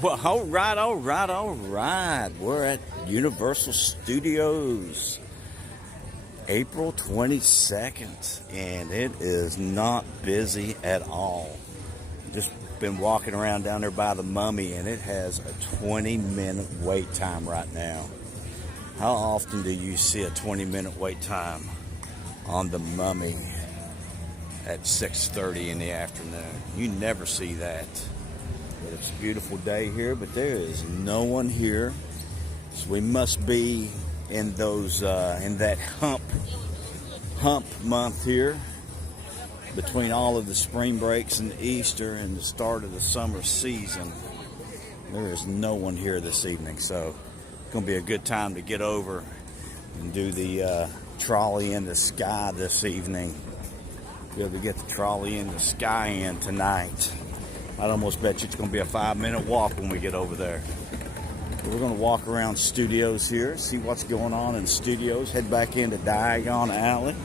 Well, all right. We're at Universal Studios, April 22nd, and it is not busy at all. Just been walking around down there by the Mummy, and it has a 20-minute wait time right now. How often do you see a 20-minute wait time on the Mummy at 6:30 in the afternoon? You never see that. But it's a beautiful day here, but there is no one here. So we must be in those in that hump month here, between all of the spring breaks and Easter and the start of the summer season. There is no one here this evening, so it's going to be a good time to get over and do the trolley in the sky this evening. Be able to get the trolley in the sky in tonight. I'd almost bet you it's going to be a 5-minute walk when we get over there. But we're going to walk around studios here, see what's going on in studios, head back into Diagon Alley.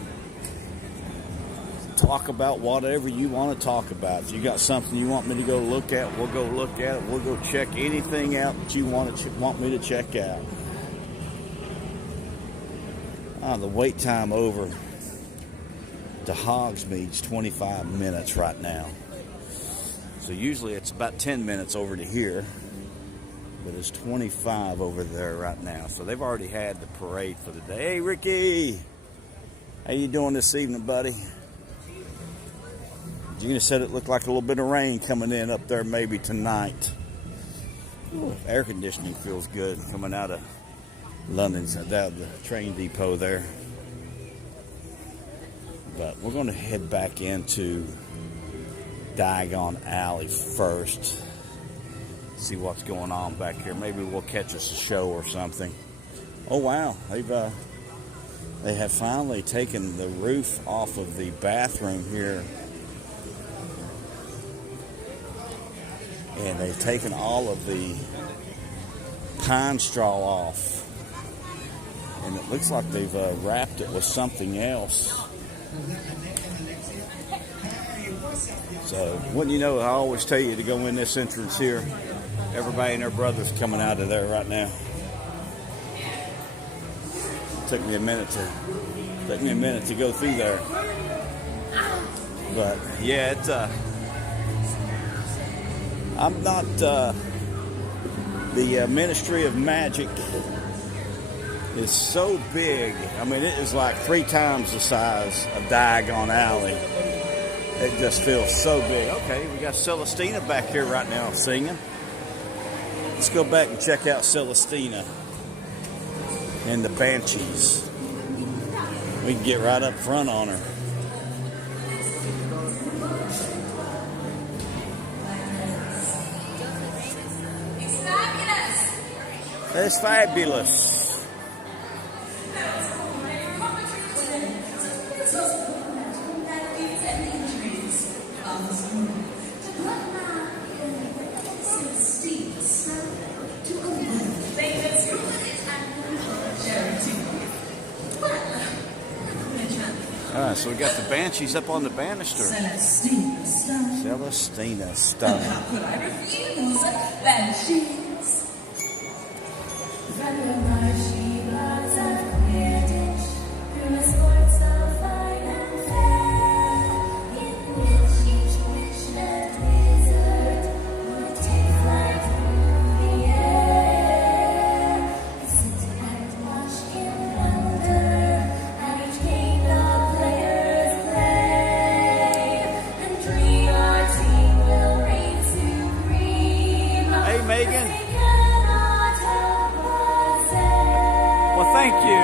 Talk about whatever you want to talk about. If you got something you want me to go look at, we'll go look at it. We'll go check anything out that you want me to check out. The wait time over to Hogsmeade's 25 minutes right now. So usually it's about 10 minutes over to here, but it's 25 over there right now. So they've already had the parade for the day. Hey, Ricky, how you doing this evening, buddy? Gina said it looked like a little bit of rain coming in up there maybe tonight. Ooh, air conditioning feels good coming out of London, out of the train depot there. But we're going to head back into Diagon Alley first. See what's going on back here. Maybe we'll catch us a show or something. Oh wow, they have finally taken the roof off of the bathroom here, and they've taken all of the pine straw off, and it looks like they've wrapped it with something else. So, wouldn't you know, I always tell you to go in this entrance here. Everybody and their brother's coming out of there right now. Took me a minute to go through there. But yeah, it's I'm not the Ministry of Magic is so big. I mean, it is like 3 times the size of Diagon Alley. It just feels so big. Okay, we got Celestina back here right now singing. Let's go back and check out Celestina and the Banshees. We can get right up front on her. It's fabulous. Alright, so we got the Banshees up on the banister. Celestina Stone. How could I refuse Banshees? Well, thank you.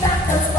Back those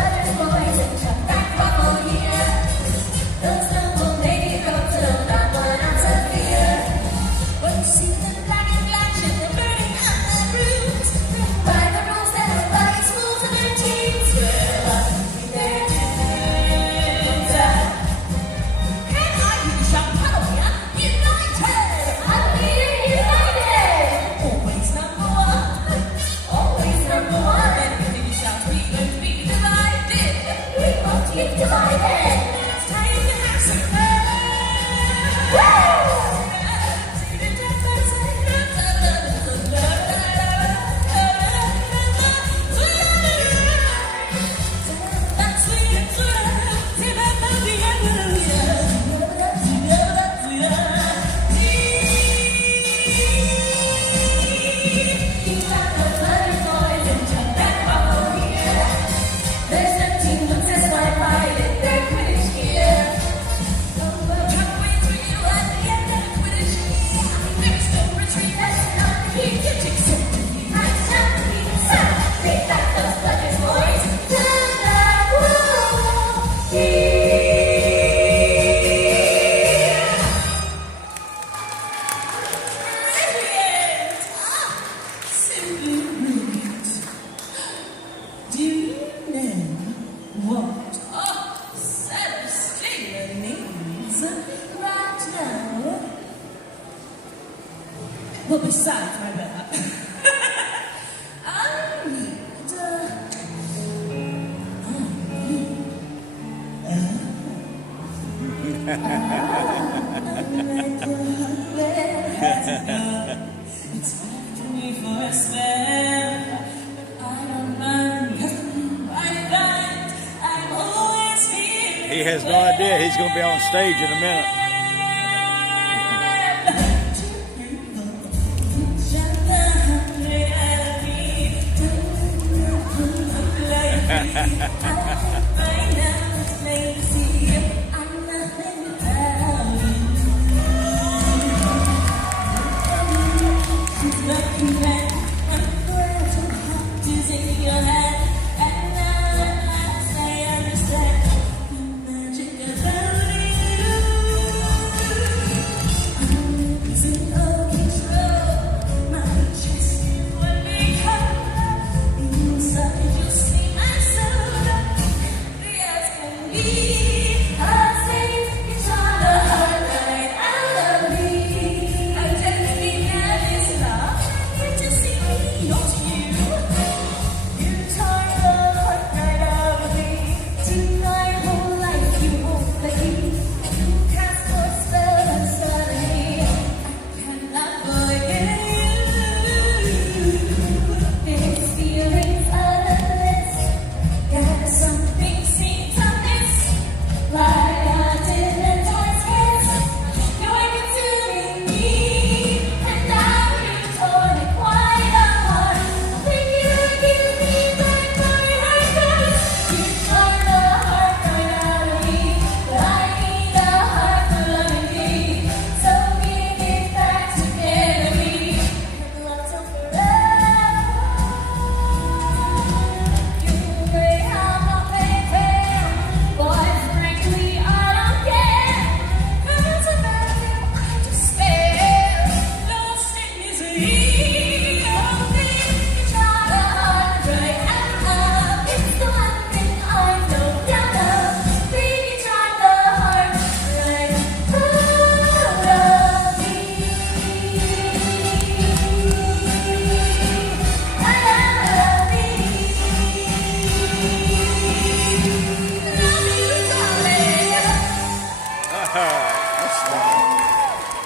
besides my bed. It's after me for a spell, but I don't mind, 'cause I'm always feeling. He has no idea he's going to be on stage in a minute.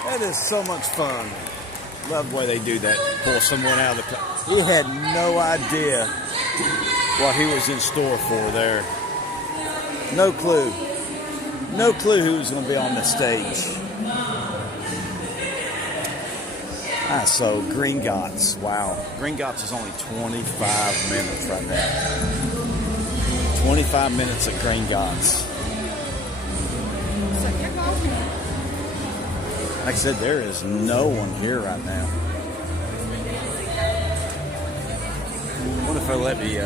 That is so much fun. Love the way they do that. Pull someone out of the car. He had no idea what he was in store for there. No clue. No clue who was going to be on the stage. So Gringotts. Wow. Gringotts is only 25 minutes right now. 25 minutes at Gringotts. Like I said, there is no one here right now. I wonder if they'll let me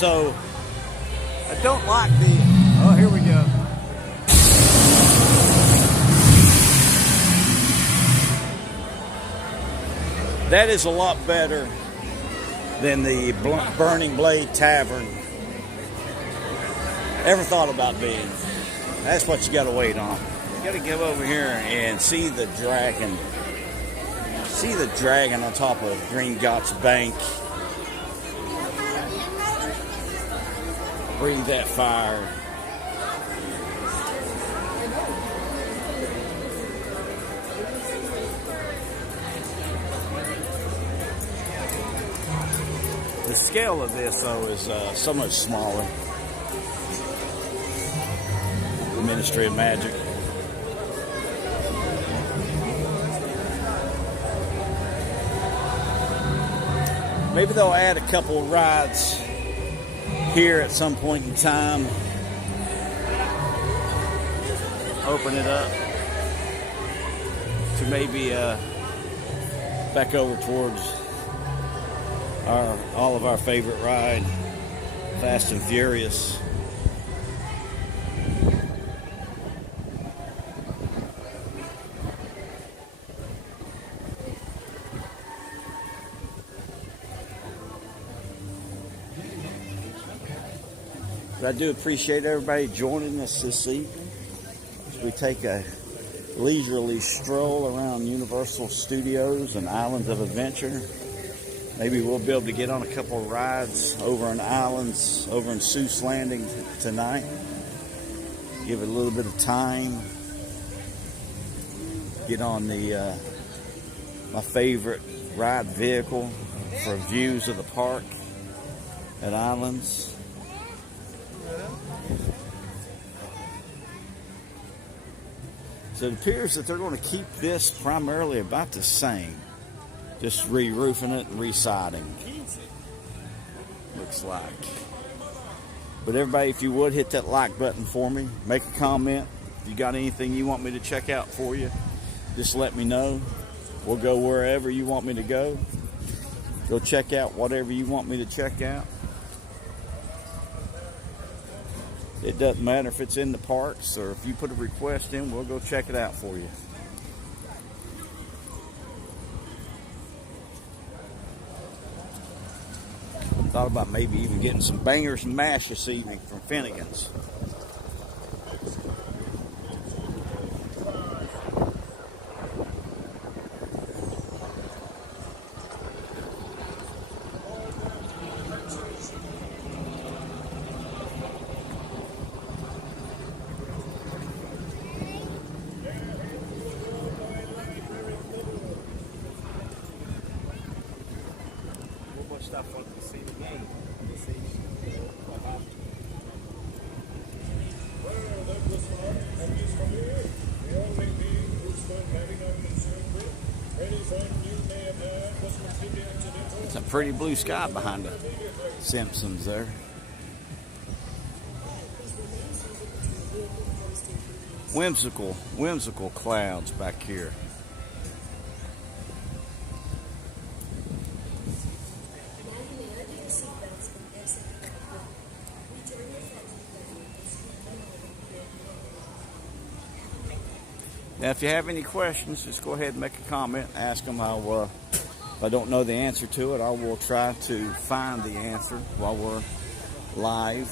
so I don't like the, oh, here we go. That is a lot better than the Burning Blade Tavern ever thought about being. That's what you got to wait on. You got to go over here and see the dragon. See the dragon on top of Gringotts Bank. Breathe that fire. The scale of this, though, is so much smaller. The Ministry of Magic. Maybe they'll add a couple of rides here at some point in time. Open it up to maybe back over towards all of our favorite ride, Fast and Furious. But I do appreciate everybody joining us this evening as we take a leisurely stroll around Universal Studios and Islands of Adventure. Maybe we'll be able to get on a couple of rides over in Islands, over in Seuss Landing tonight. Give it a little bit of time. Get on the my favorite ride vehicle for views of the park at Islands. So it appears that they're going to keep this primarily about the same. Just re-roofing it and re-siding. Looks like. But everybody, if you would, hit that like button for me. Make a comment. If you got anything you want me to check out for you, just let me know. We'll go wherever you want me to go. Go check out whatever you want me to check out. It doesn't matter if it's in the parks or if you put a request in, we'll go check it out for you. Thought about maybe even getting some bangers and mash this evening from Finnegan's. It's a pretty blue sky behind the Simpsons there. Whimsical clouds back here. Now, if you have any questions, just go ahead and make a comment. Ask them. If I don't know the answer to it, I will try to find the answer while we're live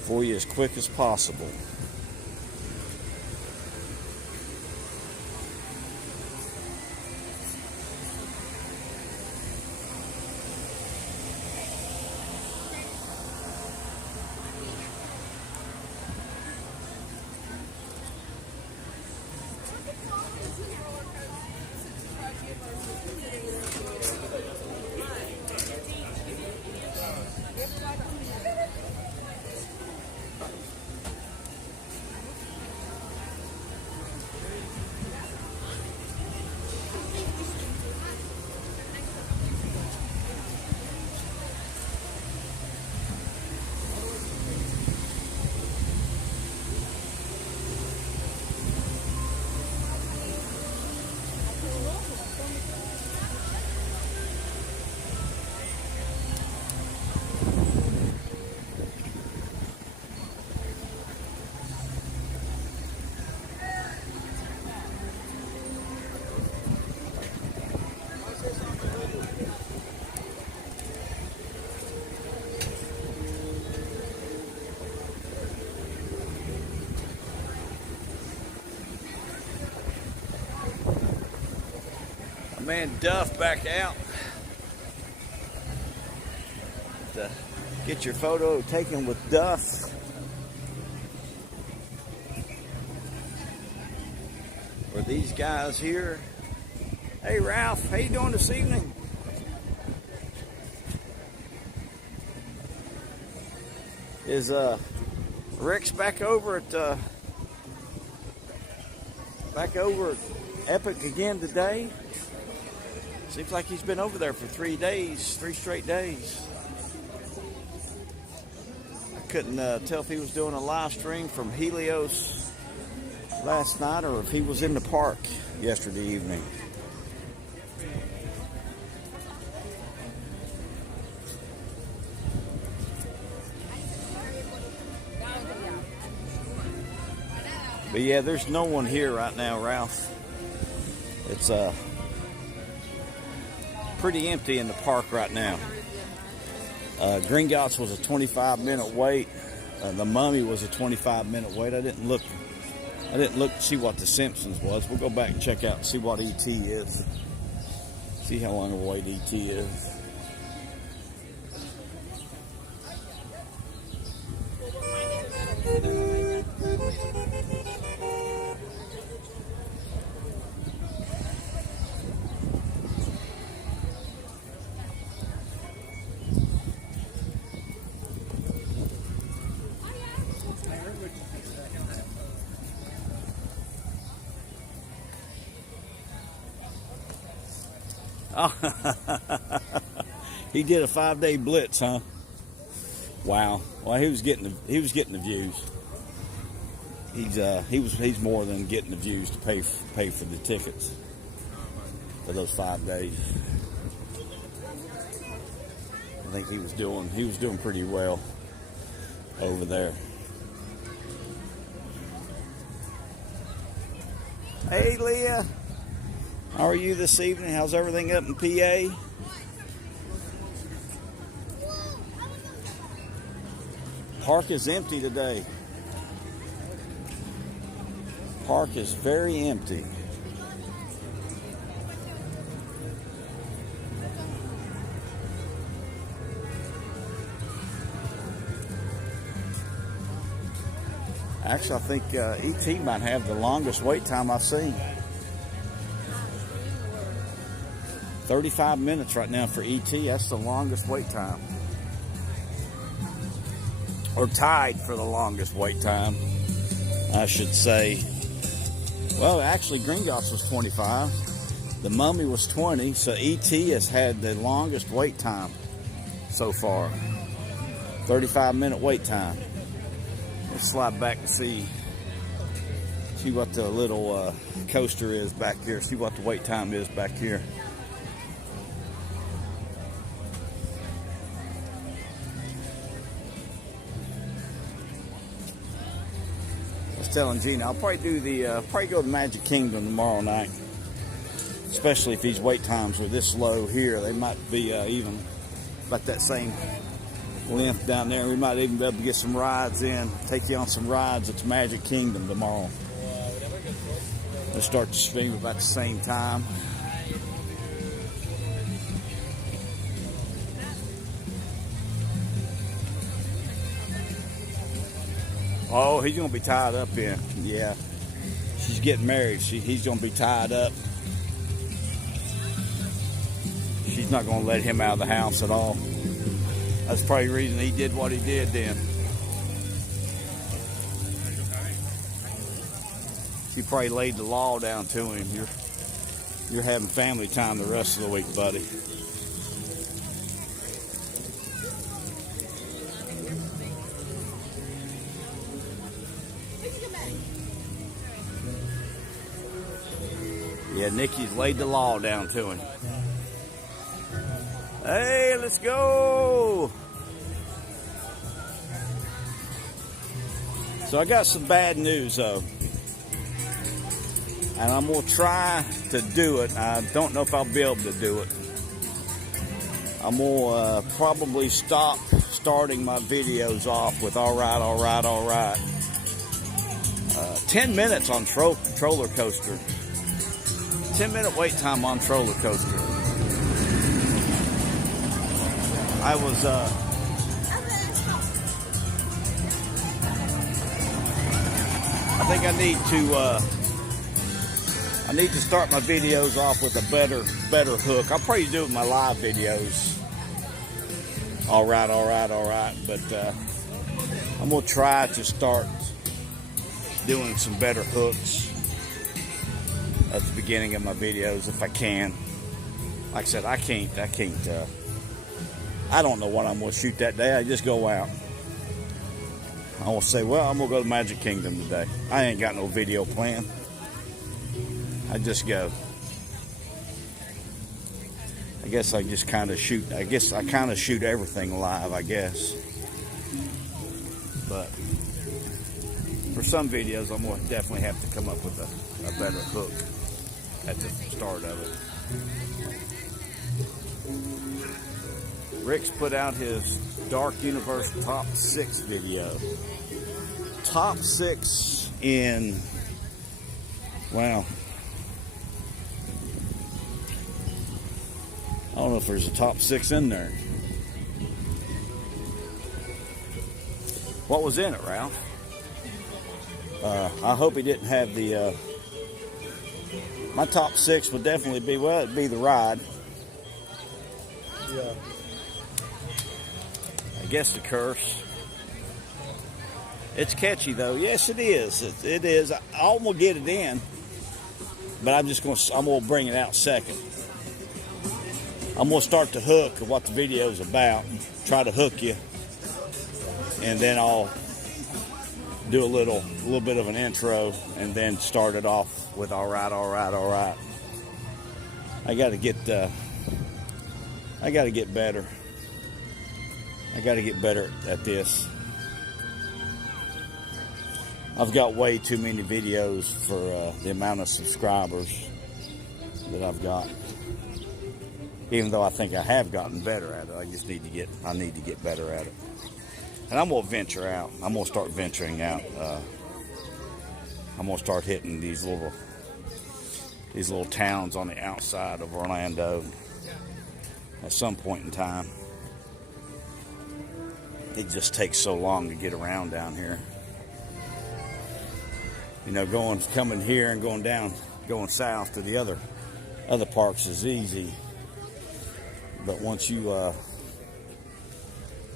for you as quick as possible. Man, Duff back out to get your photo taken with Duff. For these guys here. Hey Ralph, how you doing this evening? Is Rick's back over at Epic again today? Seems like he's been over there for 3 straight days. I couldn't tell if he was doing a live stream from Helios last night or if he was in the park yesterday evening. But yeah, there's no one here right now, Ralph. It's pretty empty in the park right now. Gringotts was a 25-minute wait. The Mummy was a 25-minute wait. I didn't look to see what the Simpsons was. We'll go back and check out and see what E.T. is. See how long of a wait E.T. is. Oh, he did a 5-day blitz, huh? Wow. Well, he was getting the views. He's more than getting the views to pay for the tickets for those 5 days. I think he was doing pretty well over there. Hey, Leah. How are you this evening? How's everything up in PA? Park is empty today. Park is very empty. Actually, I think E.T. might have the longest wait time I've seen. 35 minutes right now for E.T. That's the longest wait time. Or tied for the longest wait time, I should say. Well, actually, Gringotts was 25. The Mummy was 20. So E.T. has had the longest wait time so far. 35-minute wait time. Let's slide back and see what the little coaster is back here. See what the wait time is back here. Telling Gina, I'll probably do probably go to Magic Kingdom tomorrow night. Especially if these wait times are this low here, they might be even about that same length down there. We might even be able to get some rides in, take you on some rides at the Magic Kingdom tomorrow. We'll start to stream about the same time. Oh, he's going to be tied up in. Yeah. She's getting married. He's going to be tied up. She's not going to let him out of the house at all. That's probably the reason he did what he did then. She probably laid the law down to him. You're having family time the rest of the week, buddy. Yeah, Nikki's laid the law down to him. Hey, let's go! So I got some bad news, though. And I'm going to try to do it. I don't know if I'll be able to do it. I'm going to probably stop starting my videos off with all right, all right, all right. 10 minutes on roller coaster. 10-minute wait time on roller coaster. I think I need to start my videos off with a better hook. I'll probably do it with my live videos. All right, all right, all right. But I'm gonna try to start doing some better hooks at the beginning of my videos if I can. Like I said, I can't. I don't know what I'm going to shoot that day. I just go out. I will say, well, I'm going to go to Magic Kingdom today. I ain't got no video plan. I just go. I guess I just kind of shoot. I guess I kind of shoot everything live, I guess. But for some videos, I'm going to definitely have to come up with a better hook at the start of it. Rick's put out his Dark Universe Top 6 video. Top 6 in, wow, I don't know if there's a top 6 in there. What was in it, Ralph? I hope he didn't have the, my top 6 would definitely be, well, it'd be the ride. Yeah. I guess the curse. It's catchy though. Yes, it is. It is. I'm gonna get it in, but I'm gonna bring it out second. I'm gonna start the hook of what the video is about. Try to hook you, and then I'll do a little bit of an intro, and then start it off with all right, all right, all right. I gotta get better. I got to get better at this. I've got way too many videos for the amount of subscribers that I've got. Even though I think I have gotten better at it, I need to get better at it. And I'm gonna venture out. I'm gonna start venturing out. I'm gonna start hitting these little towns on the outside of Orlando at some point in time. It just takes so long to get around down here. You know, coming here and going south to the other parks is easy. But once you,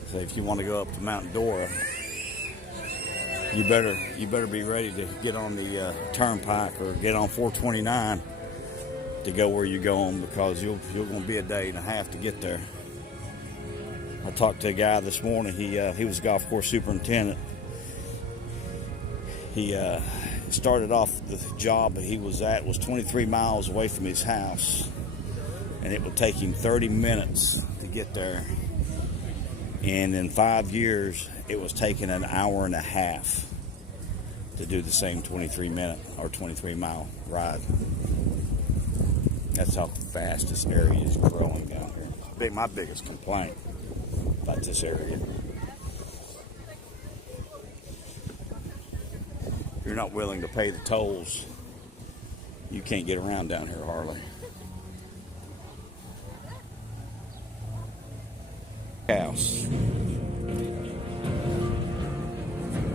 say if you want to go up to Mount Dora, you better be ready to get on the turnpike or get on 429 to go where you're going, because you're going to be a day and a half to get there. I talked to a guy this morning. He was a golf course superintendent. He started off the job he was at was 23 miles away from his house, and it would take him 30 minutes to get there. And in 5 years, it was taking an hour and a half to do the same 23-minute or 23-mile ride. That's how fast this area is growing down here. My biggest complaint about this area. If you're not willing to pay the tolls, you can't get around down here hardly. House.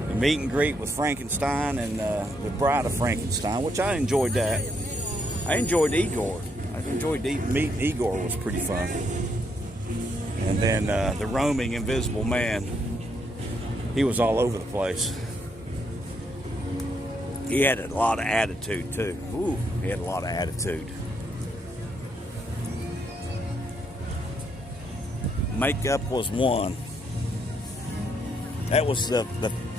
The meet and greet with Frankenstein and the Bride of Frankenstein, which I enjoyed that. I enjoyed Igor. Meeting Igor was pretty fun. And then the roaming Invisible Man, he was all over the place. He had a lot of attitude too. Ooh, he had a lot of attitude. Makeup was one. That was the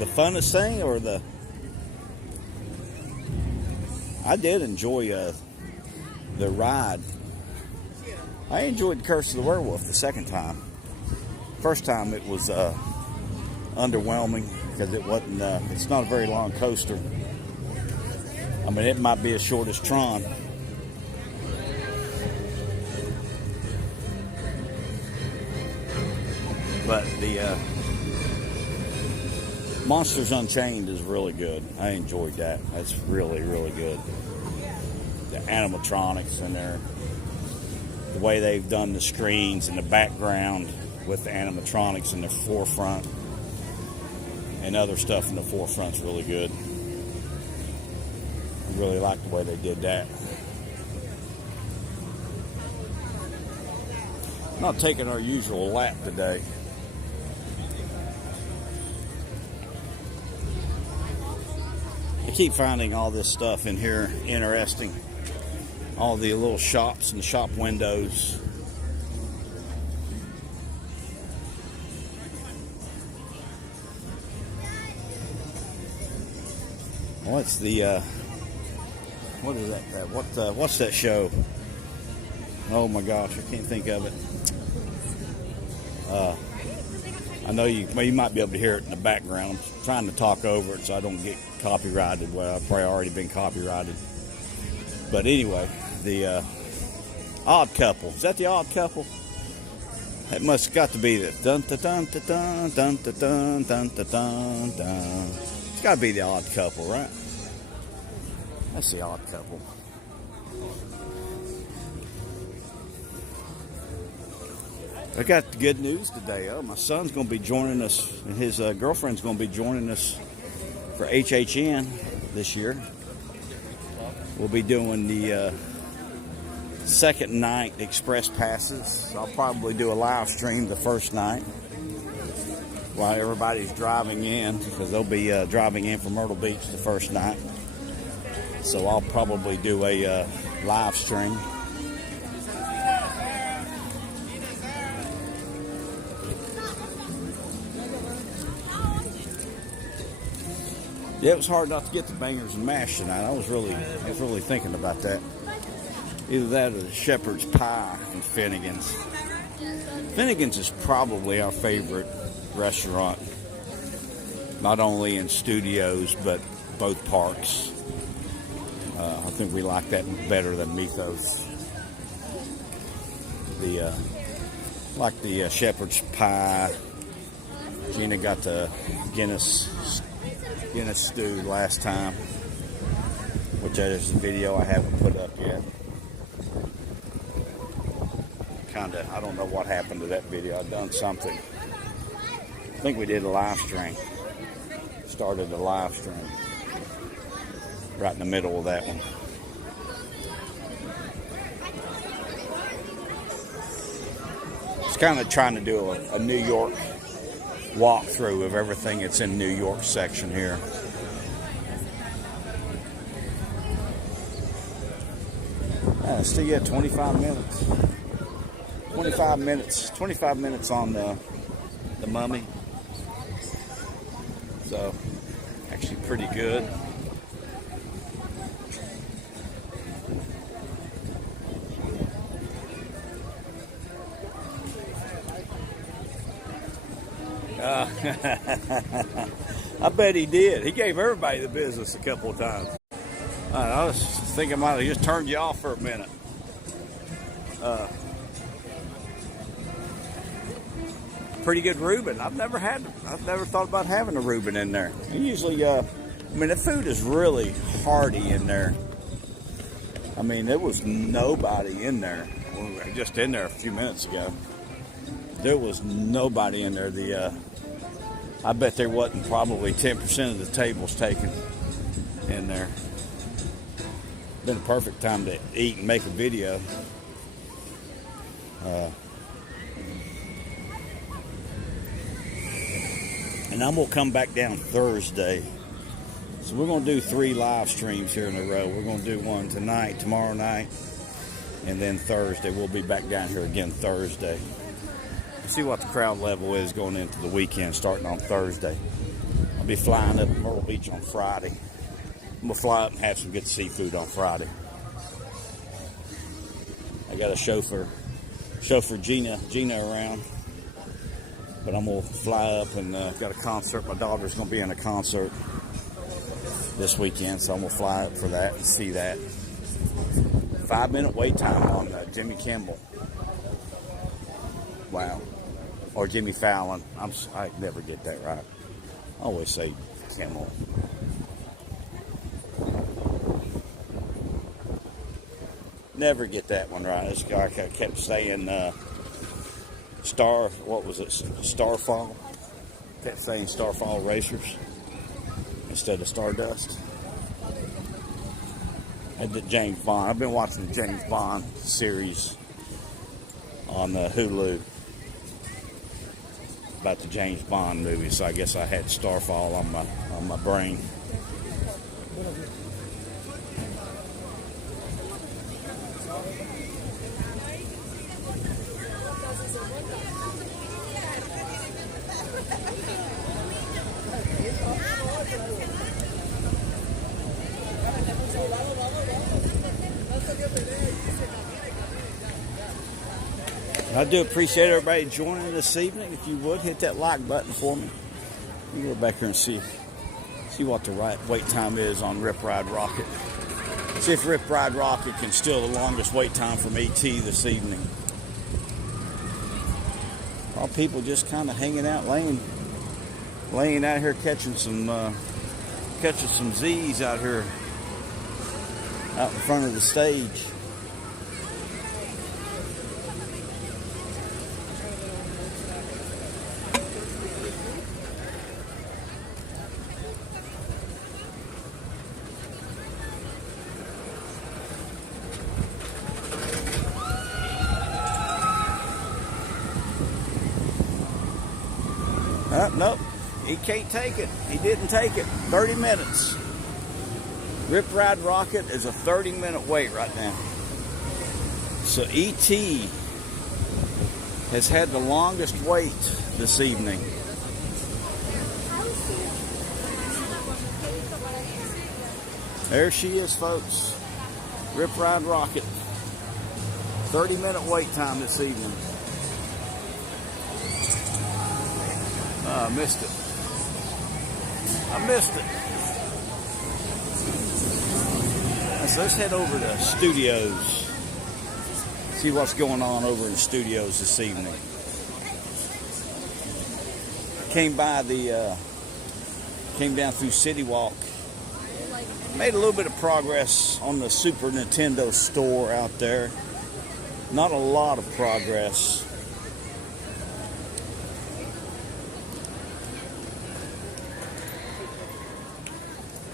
funnest thing, or I did enjoy the ride. I enjoyed Curse of the Werewolf the second time. First time it was underwhelming because it wasn't. It's not a very long coaster. I mean, it might be as short as Tron. But the Monsters Unchained is really good. I enjoyed that. That's really, really good. The animatronics in there, the way they've done the screens and the background with the animatronics in the forefront and other stuff in the forefront's really good. I really like the way they did that. Not taking our usual lap today. I keep finding all this stuff in here interesting. All the little shops and shop windows. What's the what is that? What's that show? Oh my gosh, I can't think of it. I know you might be able to hear it in the background. I'm trying to talk over it so I don't get copyrighted. Well, I've probably already been copyrighted. But anyway, the Odd Couple. Is that the Odd Couple? That must have got to be the dun dun dun dun dun dun dun dun dun dun dun. It's got to be the Odd Couple, right? That's the Odd Couple. I got good news today. Oh, my son's going to be joining us, and his girlfriend's going to be joining us for HHN this year. We'll be doing the second night express passes. So I'll probably do a live stream the first night while everybody's driving in, because they'll be driving in from Myrtle Beach the first night. So I'll probably do a live stream. Yeah, it was hard not to get the bangers and mash tonight. I was really thinking about that. Either that or the shepherd's pie and Finnegan's. Finnegan's is probably our favorite restaurant, not only in studios but both parks. I think we like that better than Mythos. Like the shepherd's pie. Gina got the Guinness stew last time, which is a video I haven't put up yet. I don't know what happened to that video. I've done something. I think we did a live stream. Started a live stream right in the middle of that one. It's kind of trying to do a New York walkthrough of everything that's in New York section here. Still yet 25 minutes. 25 minutes on the Mummy. So actually pretty good. I bet he did. He gave everybody the business a couple of times. I was thinking I might have just turned you off for a minute. Pretty good Reuben. I've never thought about having a Reuben in there. Usually, the food is really hearty in there. I mean, there was nobody in there. We were just in there a few minutes ago. There was nobody in there. I bet there wasn't probably 10% of the tables taken in there. Been a perfect time to eat and make a video. And I'm going to come back down Thursday. So we're going to do 3 live streams here in a row. We're going to do one tonight, tomorrow night, and then Thursday. We'll be back down here again Thursday. We'll see what the crowd level is going into the weekend, starting on Thursday. I'll be flying up to Myrtle Beach on Friday. I'm going to fly up and have some good seafood on Friday. I got a chauffeur Gina around. But I'm going to fly up and got a concert. My daughter's going to be in a concert this weekend, so I'm going to fly up for that and see that. 5-minute wait time on Jimmy Kimmel. Wow. Or Jimmy Fallon. I never get that right. I always say Kimmel. Never get that one right. This guy kept saying... Starfall. Kept saying Starfall Racers instead of Stardust. And the James Bond. I've been watching the James Bond series on Hulu about the James Bond movie, so I guess I had Starfall on my brain. I do appreciate everybody joining this evening. If you would, hit that like button for me. You can go back here and see what the right wait time is on Rip Ride Rocket. See if Rip Ride Rocket can steal the longest wait time from ET this evening. All people just kind of hanging out, laying out here, catching some Z's out here, out in front of the stage. Nope, he can't take it. He didn't take it. 30 minutes. Rip Ride Rocket is a 30-minute wait right now. So E.T. has had the longest wait this evening. There she is, folks. Rip Ride Rocket. 30-minute wait time this evening. I missed it. So let's head over to Studios. See what's going on over in Studios this evening. Came down through City Walk. Made a little bit of progress on the Super Nintendo store out there. Not a lot of progress.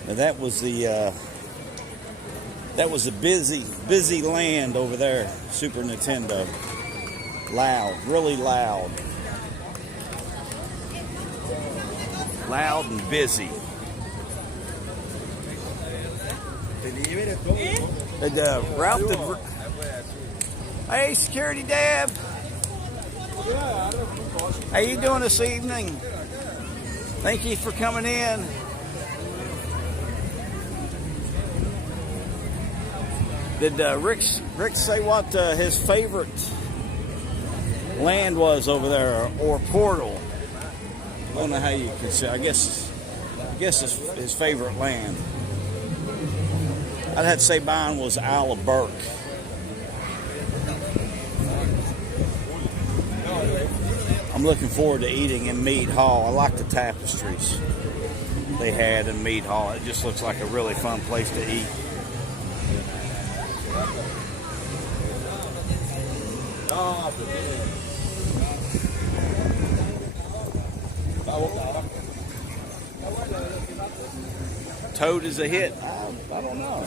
Now that was the busy land over there, Super Nintendo. Loud, really loud. Loud and busy. Hey, Security Deb. How you doing this evening? Thank you for coming in. Did Rick say what his favorite land was over there, or portal? I don't know how you can say. I guess his favorite land. I'd have to say mine was Isle of Burke. I'm looking forward to eating in Mead Hall. I like the tapestries they had in Mead Hall. It just looks like a really fun place to eat. Toad is a hit. I don't know.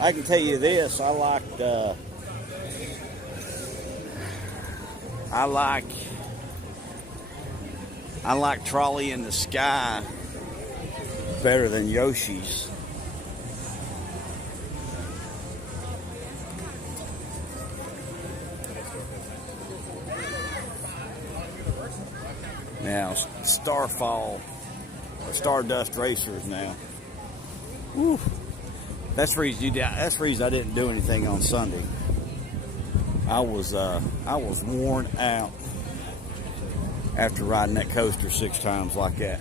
I can tell you this. I like Trolley in the Sky better than Yoshi's. Now, Stardust Racers now. Woo. That's the reason I didn't do anything on Sunday. I was worn out after riding that coaster 6 times like that.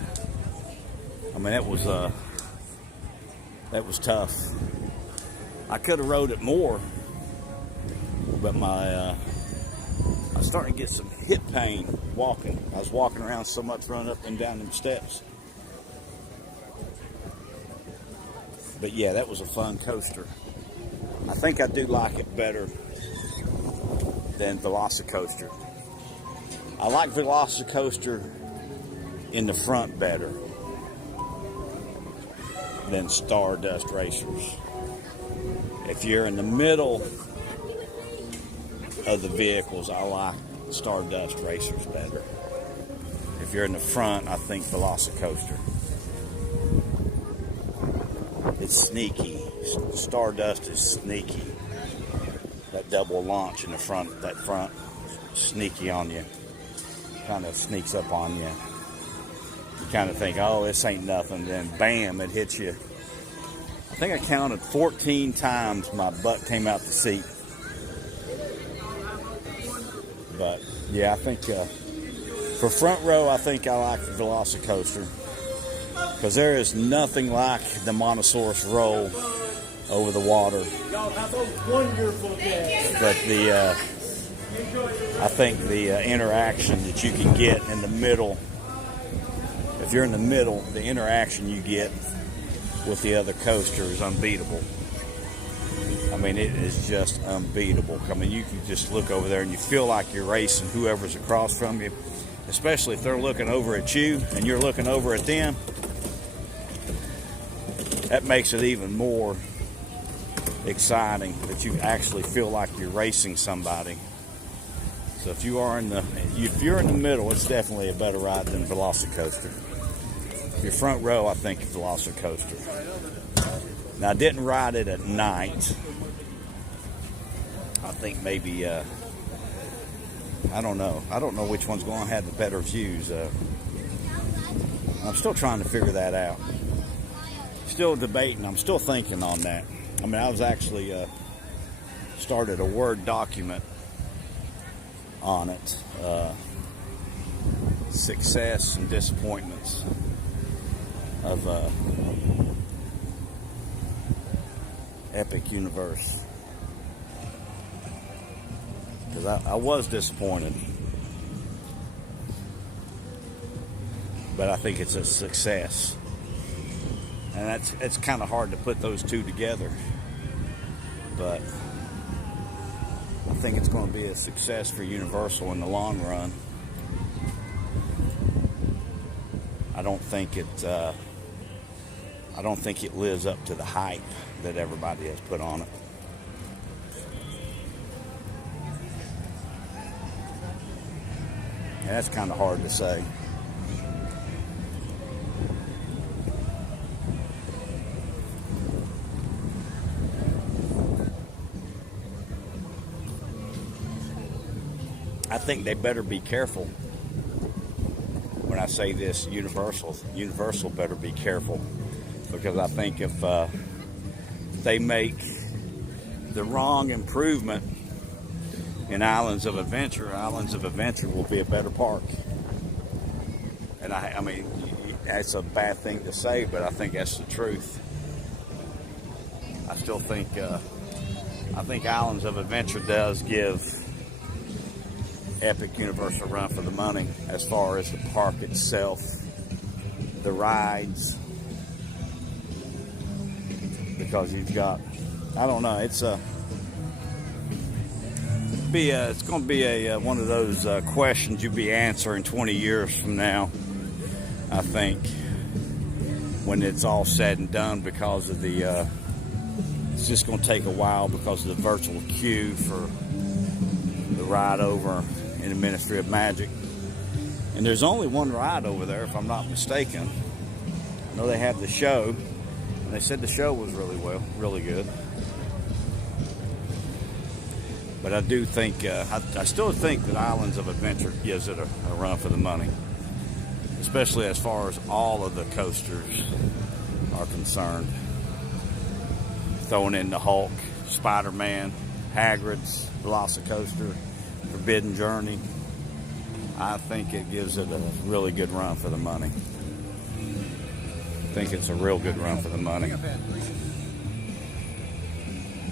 I mean, that was tough. I could have rode it more, but I was starting to get some hip pain walking. I was walking around so much, running up and down them steps. But yeah, that was a fun coaster. I think I do like it better than VelociCoaster. I like VelociCoaster in the front better than Stardust Racers. If you're in the middle of the vehicles, I like Stardust Racers better. If you're in the front, I think VelociCoaster. It's sneaky. Stardust is sneaky. That double launch in the front, that front, sneaky on you. Kind of sneaks up on you. You kind of think, oh, this ain't nothing. Then bam, it hits you. I think I counted 14 times my butt came out the seat. But yeah, I think for front row, I think I like the VelociCoaster because there is nothing like the Montosaurus roll over the water. Y'all have a wonderful day. But I think the interaction that you can get in the middle, if you're in the middle, the interaction you get with the other coaster is unbeatable. I mean, it is just unbeatable. I mean, you can just look over there and you feel like you're racing whoever's across from you, especially if they're looking over at you and you're looking over at them. That makes it even more exciting that you actually feel like you're racing somebody. So if you're in the middle, it's definitely a better ride than VelociCoaster. If you're front row, I think VelociCoaster. Now, I didn't ride it at night. I think maybe I don't know which one's going to have the better views. I'm still trying to figure that out. Still debating. I'm still thinking on that. I mean, I was actually started a Word document on it. Success and disappointments of Epic Universe. Because I was disappointed. But I think it's a success. And it's kind of hard to put those two together. But I think it's going to be a success for Universal in the long run. I don't think it lives up to the hype that everybody has put on it. And that's kind of hard to say. I think they better be careful. When I say this, Universal better be careful, because I think if they make the wrong improvement in Islands of Adventure will be a better park. And I mean, that's a bad thing to say, but I think that's the truth. I still think Islands of Adventure does give Epic Universe a run for the money as far as the park itself, the rides, because you've got, I don't know, it's going to be one of those questions you'll be answering 20 years from now, I think, when it's all said and done, because of the it's just going to take a while because of the virtual queue for the ride over in the Ministry of Magic. And there's only one ride over there, if I'm not mistaken. I know they have the show, and they said the show was really good. But I do think, I still think that Islands of Adventure gives it a run for the money, especially as far as all of the coasters are concerned. Throwing in the Hulk, Spider-Man, Hagrid's, VelociCoaster, Forbidden Journey. I think it gives it a really good run for the money. I think it's a real good run for the money.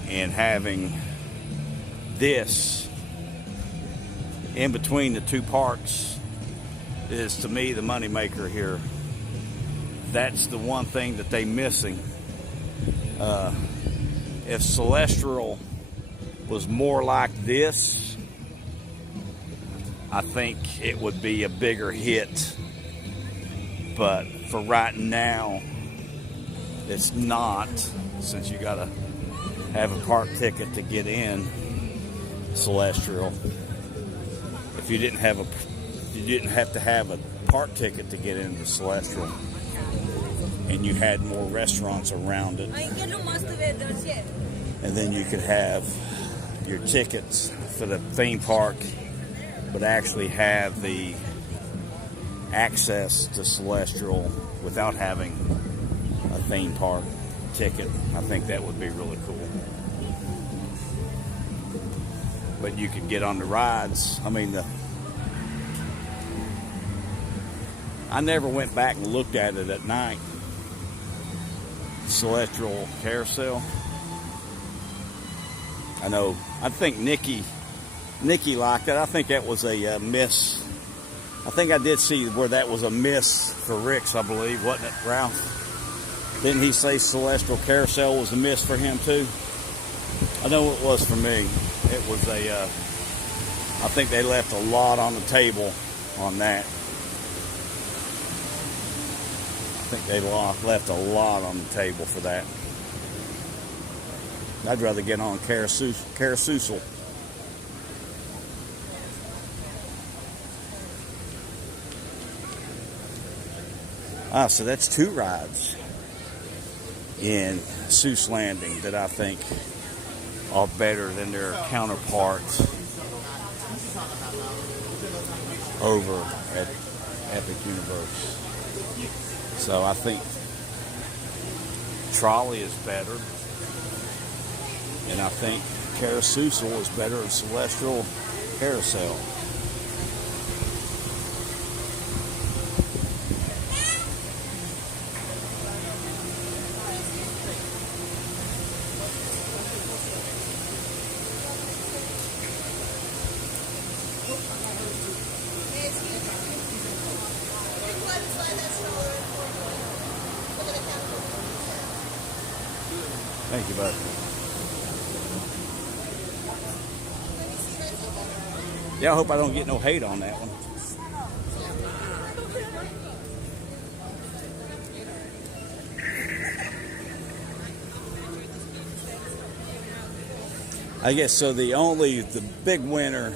And having this in between the two parks is, to me, the moneymaker here. That's the one thing that they're missing. If Celestial was more like this, I think it would be a bigger hit. But for right now, it's not, since you gotta have a park ticket to get in Celestial. If you didn't have to have a park ticket to get into Celestial, and you had more restaurants around it, and then you could have your tickets for the theme park, but actually have the access to Celestial without having a theme park ticket. I think that would be really cool. but you could get on the rides. I mean, I never went back and looked at it at night. Celestial Carousel. I think Nikki liked it. I think that was a miss. I think I did see where that was a miss for Rick's, I believe, wasn't it, Ralph? Didn't he say Celestial Carousel was a miss for him too? I know it was for me. It was I think they left a lot on the table on that. I think they left a lot on the table for that. I'd rather get on Carousel. So that's 2 rides in Seuss Landing that I think are better than their counterparts over at Epic Universe. So I think Trolley is better, and I think Carousel is better than Celestial Carousel. Thank you, bud. Yeah, I hope I don't get no hate on that one. I guess so. The big winner,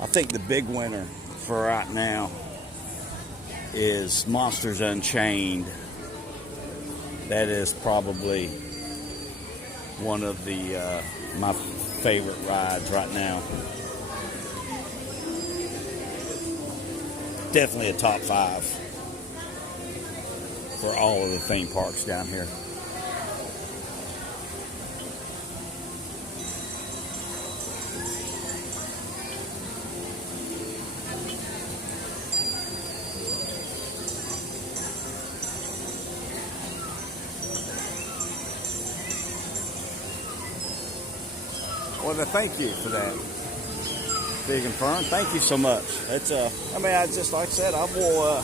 I think the big winner for right now is Monsters Unchained. That is probably one of the my favorite rides right now. Definitely a top 5 for all of the theme parks down here. Well, thank you for that, Big and Fern. Thank you so much. It's I mean, I just, like I said, I will.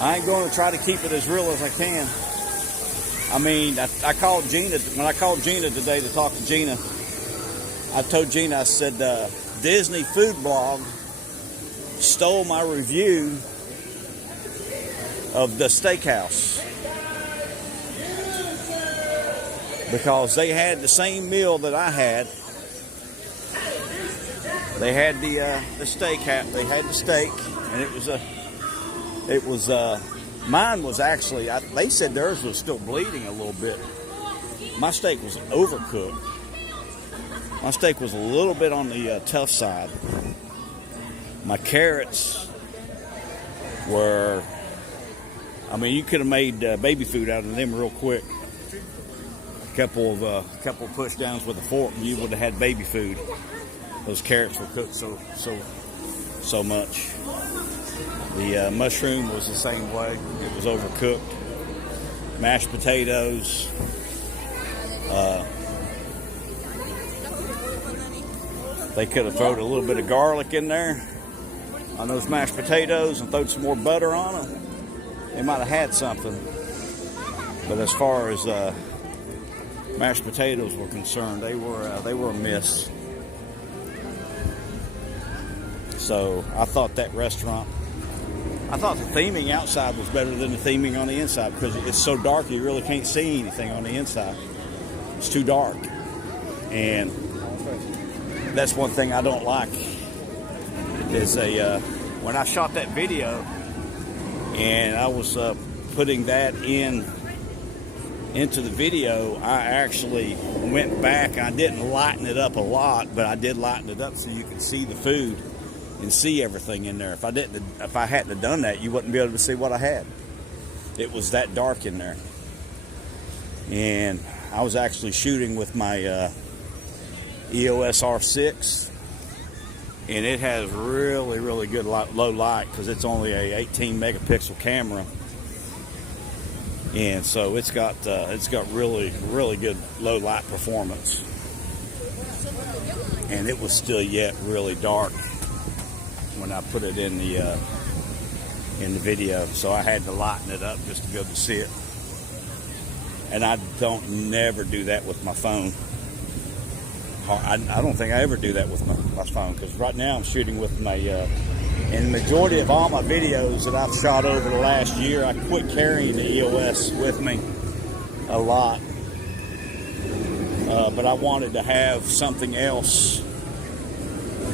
I ain't going to try to keep it as real as I can. I mean, I called Gina when I called Gina today to talk to Gina. I told Gina, I said, Disney Food Blog stole my review of the steakhouse. Because they had the same meal that I had. They had the steak. They had the steak, and it was mine was actually. They said theirs was still bleeding a little bit. My steak was overcooked. My steak was a little bit on the tough side. My carrots were. I mean, you could have made baby food out of them real quick. Couple of push downs with a fork, and you would have had baby food. Those carrots were cooked so much. The mushroom was the same way; it was overcooked. Mashed potatoes. They could have thrown a little bit of garlic in there on those mashed potatoes and thrown some more butter on them. They might have had something. But as far as mashed potatoes were concerned, they were a miss. So I thought that restaurant, I thought the theming outside was better than the theming on the inside, because it's so dark you really can't see anything on the inside. It's too dark. And that's one thing I don't like. Is when I shot that video and I was putting that into the video, I actually went back. I didn't lighten it up a lot, but I did lighten it up so you could see the food and see everything in there. If I hadn't have done that, you wouldn't be able to see what I had. It was that dark in there. And I was actually shooting with my EOS R6, and it has really, really good low light because it's only a 18 megapixel camera, and so it's got really, really good low light performance. And it was still yet really dark when I put it in the video, so I had to lighten it up just to be able to see it. And I don't never do that with my phone. I don't think I ever do that with my phone, because right now I'm shooting with my, and the majority of all my videos that I've shot over the last year, I quit carrying the EOS with me a lot. But I wanted to have something else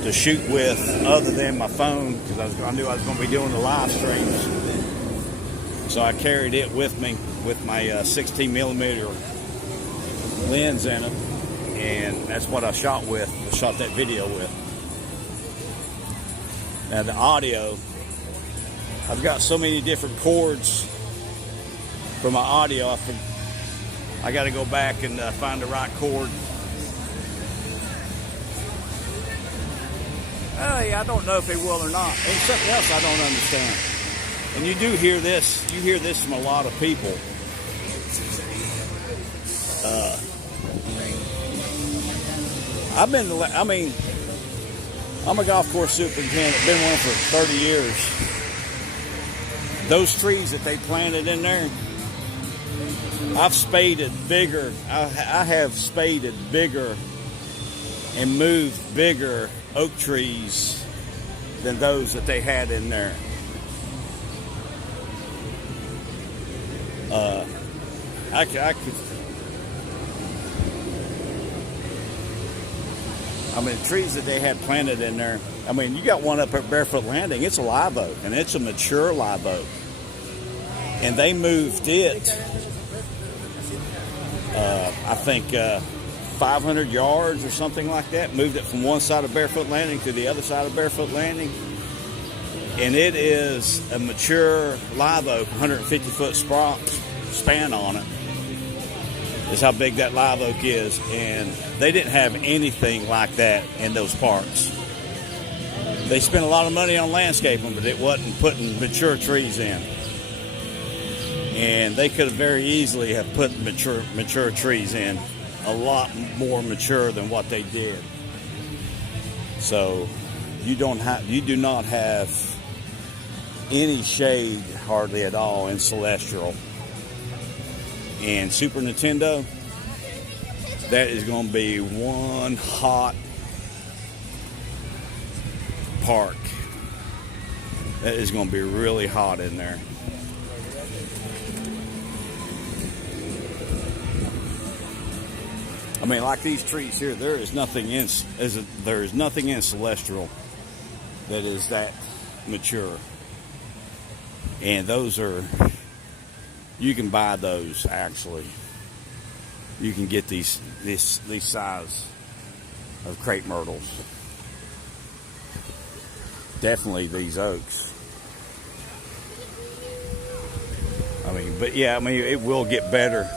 to shoot with other than my phone, because I knew I was going to be doing the live streams. So I carried it with me with my 16 millimeter lens in it, and that's what I shot that video with. Now the audio, I've got so many different cords for my audio. I got to go back and find the right cord. I don't know if they will or not. And something else I don't understand. And you do hear this. You hear this from a lot of people. I'm a golf course superintendent. I've been one for 30 years. Those trees that they planted in there, I've spaded bigger. I have spaded bigger and moved bigger oak trees than those that they had in there. The trees that they had planted in there, you got one up at Barefoot Landing. It's a live oak, and it's a mature live oak. And they moved it, I think, 500 yards or something like that. Moved it from one side of Barefoot Landing to the other side of Barefoot Landing. And it is a mature live oak, 150-foot span on it. Is how big that live oak is. And they didn't have anything like that in those parks. They spent a lot of money on landscaping, but it wasn't putting mature trees in. And they could have very easily have put mature trees in, a lot more mature than what they did. So you do not have any shade hardly at all in Celestial. And Super Nintendo, that is going to be one hot park. That is going to be really hot in there. Like these trees here, there is nothing in Celestial that is that mature. And those are, you can buy those actually. You can get these size of crepe myrtles. Definitely these oaks. But yeah, it will get better.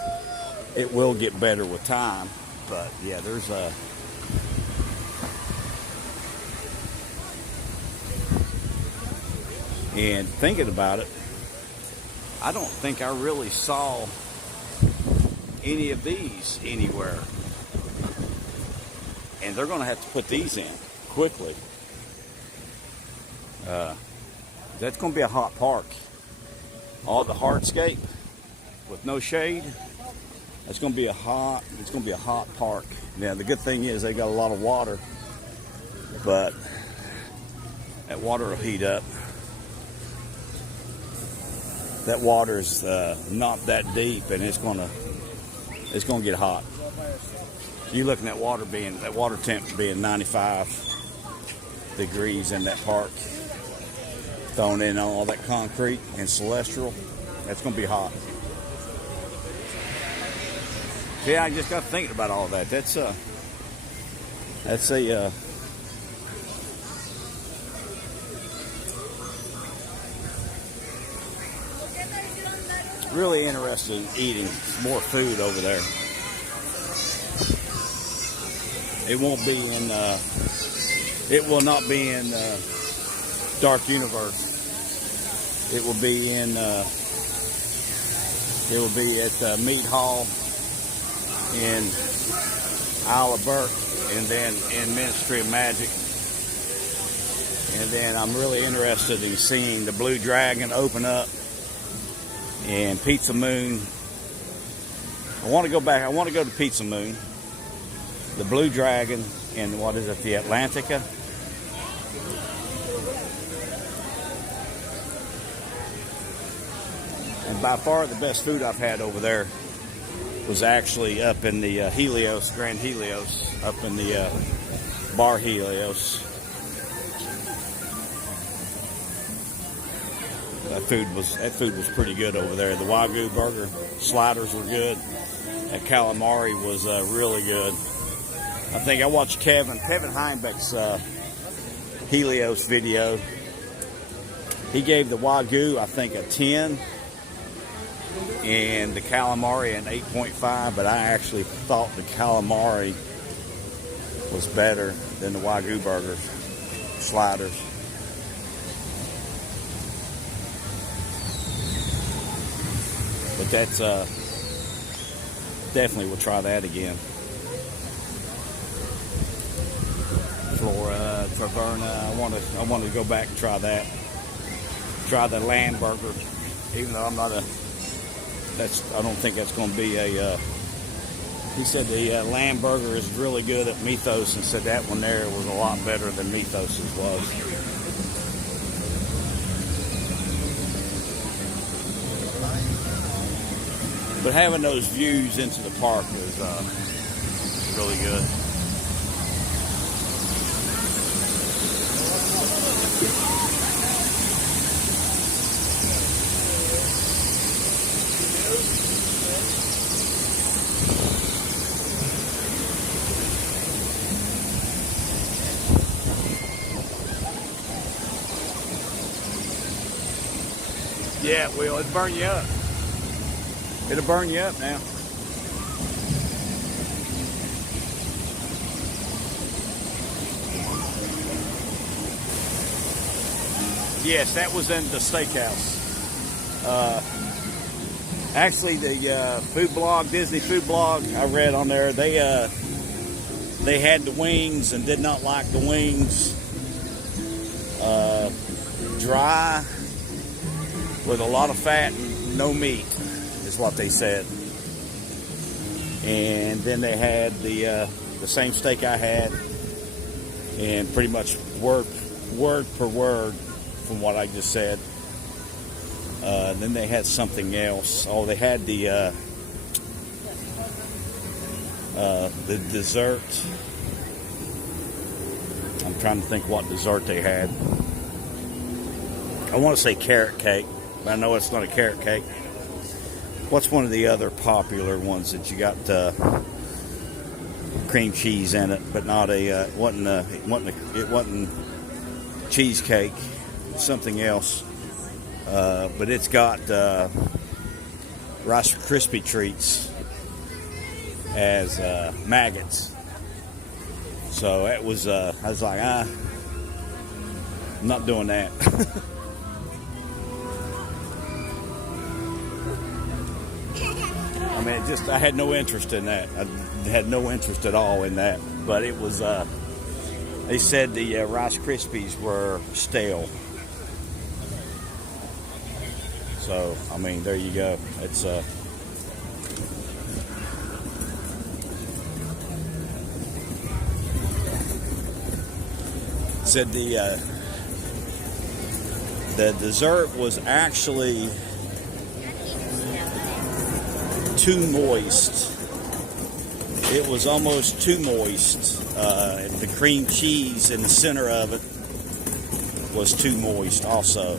It will get better with time. But yeah, there's a and thinking about it, I don't think I really saw any of these anywhere. And they're going to have to put these in quickly. That's going to be a hot park. All the hardscape with no shade. It's going to be a hot park. Now the good thing is they got a lot of water, but that water will heat up. That water's not that deep, and it's going to get hot. You're looking at that water temp being 95 degrees in that park. Thrown in all that concrete and Celestial, that's going to be hot. Yeah, I just got thinking about all that. That's a really interested in eating more food over there. It won't be in, it will not be in Dark Universe. It will be in, it will be at Mead Hall in Isle of Burke, and then in Ministry of Magic. And then I'm really interested in seeing the Blue Dragon open up and Pizza Moon. I want to go back. I want to go to Pizza Moon, the Blue Dragon, and what is it, the Atlantica? And by far the best food I've had over there was actually up in the Helios, Grand Helios, up in the Bar Helios. That food was pretty good over there. The Wagyu burger sliders were good. That calamari was really good. I think I watched Kevin Heimbeck's Helios video. He gave the Wagyu, I think, a 10. And the calamari an 8.5, but I actually thought the calamari was better than the Wagyu burgers, sliders. But that's definitely we'll try that again. Flora, Taverna, I want to go back and try that. Try the lamb burger, even though I'm not a. I don't think that's going to be a. He said the lamb burger is really good at Mythos, and said that one there was a lot better than Mythos's was. But having those views into the park is really good. Yeah, it will. It'll burn you up. It'll burn you up now. Yes, that was in the steakhouse. Actually, the food blog, Disney food blog, I read on there, they had the wings and did not like the wings dry with a lot of fat and no meat, is what they said. And then they had the same steak I had, and pretty much word per word from what I just said. Then they had something else. Oh, they had the dessert. I'm trying to think what dessert they had. I want to say carrot cake, but I know it's not a carrot cake. What's one of the other popular ones that you got cream cheese in it, but not a it wasn't cheesecake, something else. But it's got Rice Krispie treats as maggots. So it was. I was like, I'm not doing that. I mean, I had no interest in that. I had no interest at all in that. But it was. They said the Rice Krispies were stale. So, I mean, there you go. It's said the dessert was actually too moist. It was almost too moist. The cream cheese in the center of it was too moist also.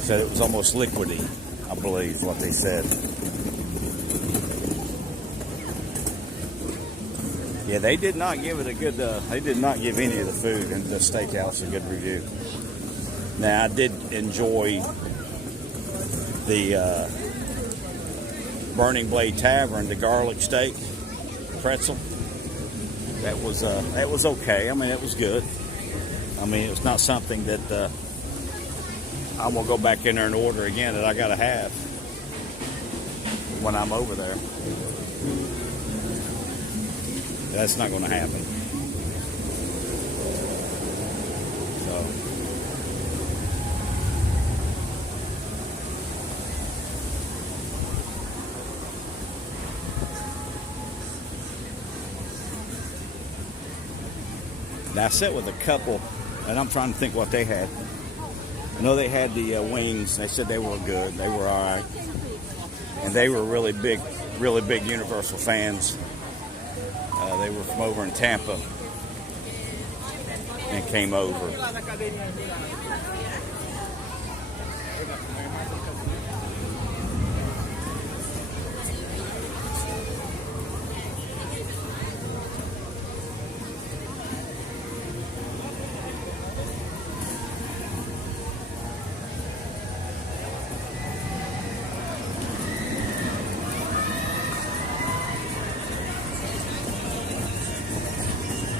Said it was almost liquidy, I believe is what they said. Yeah, they did not give it a good, they did not give any of the food in the steakhouse a good review. Now, I did enjoy the Burning Blade Tavern, the garlic steak pretzel. That was okay. I mean, it was good. I mean, it's not something that I'm gonna go back in there and order again that I gotta have when I'm over there. That's not gonna happen. So. Now, I sat with a couple, and I'm trying to think what they had. I know they had the wings. They said they were good. They were all right. And they were really big Universal fans. They were from over in Tampa and came over.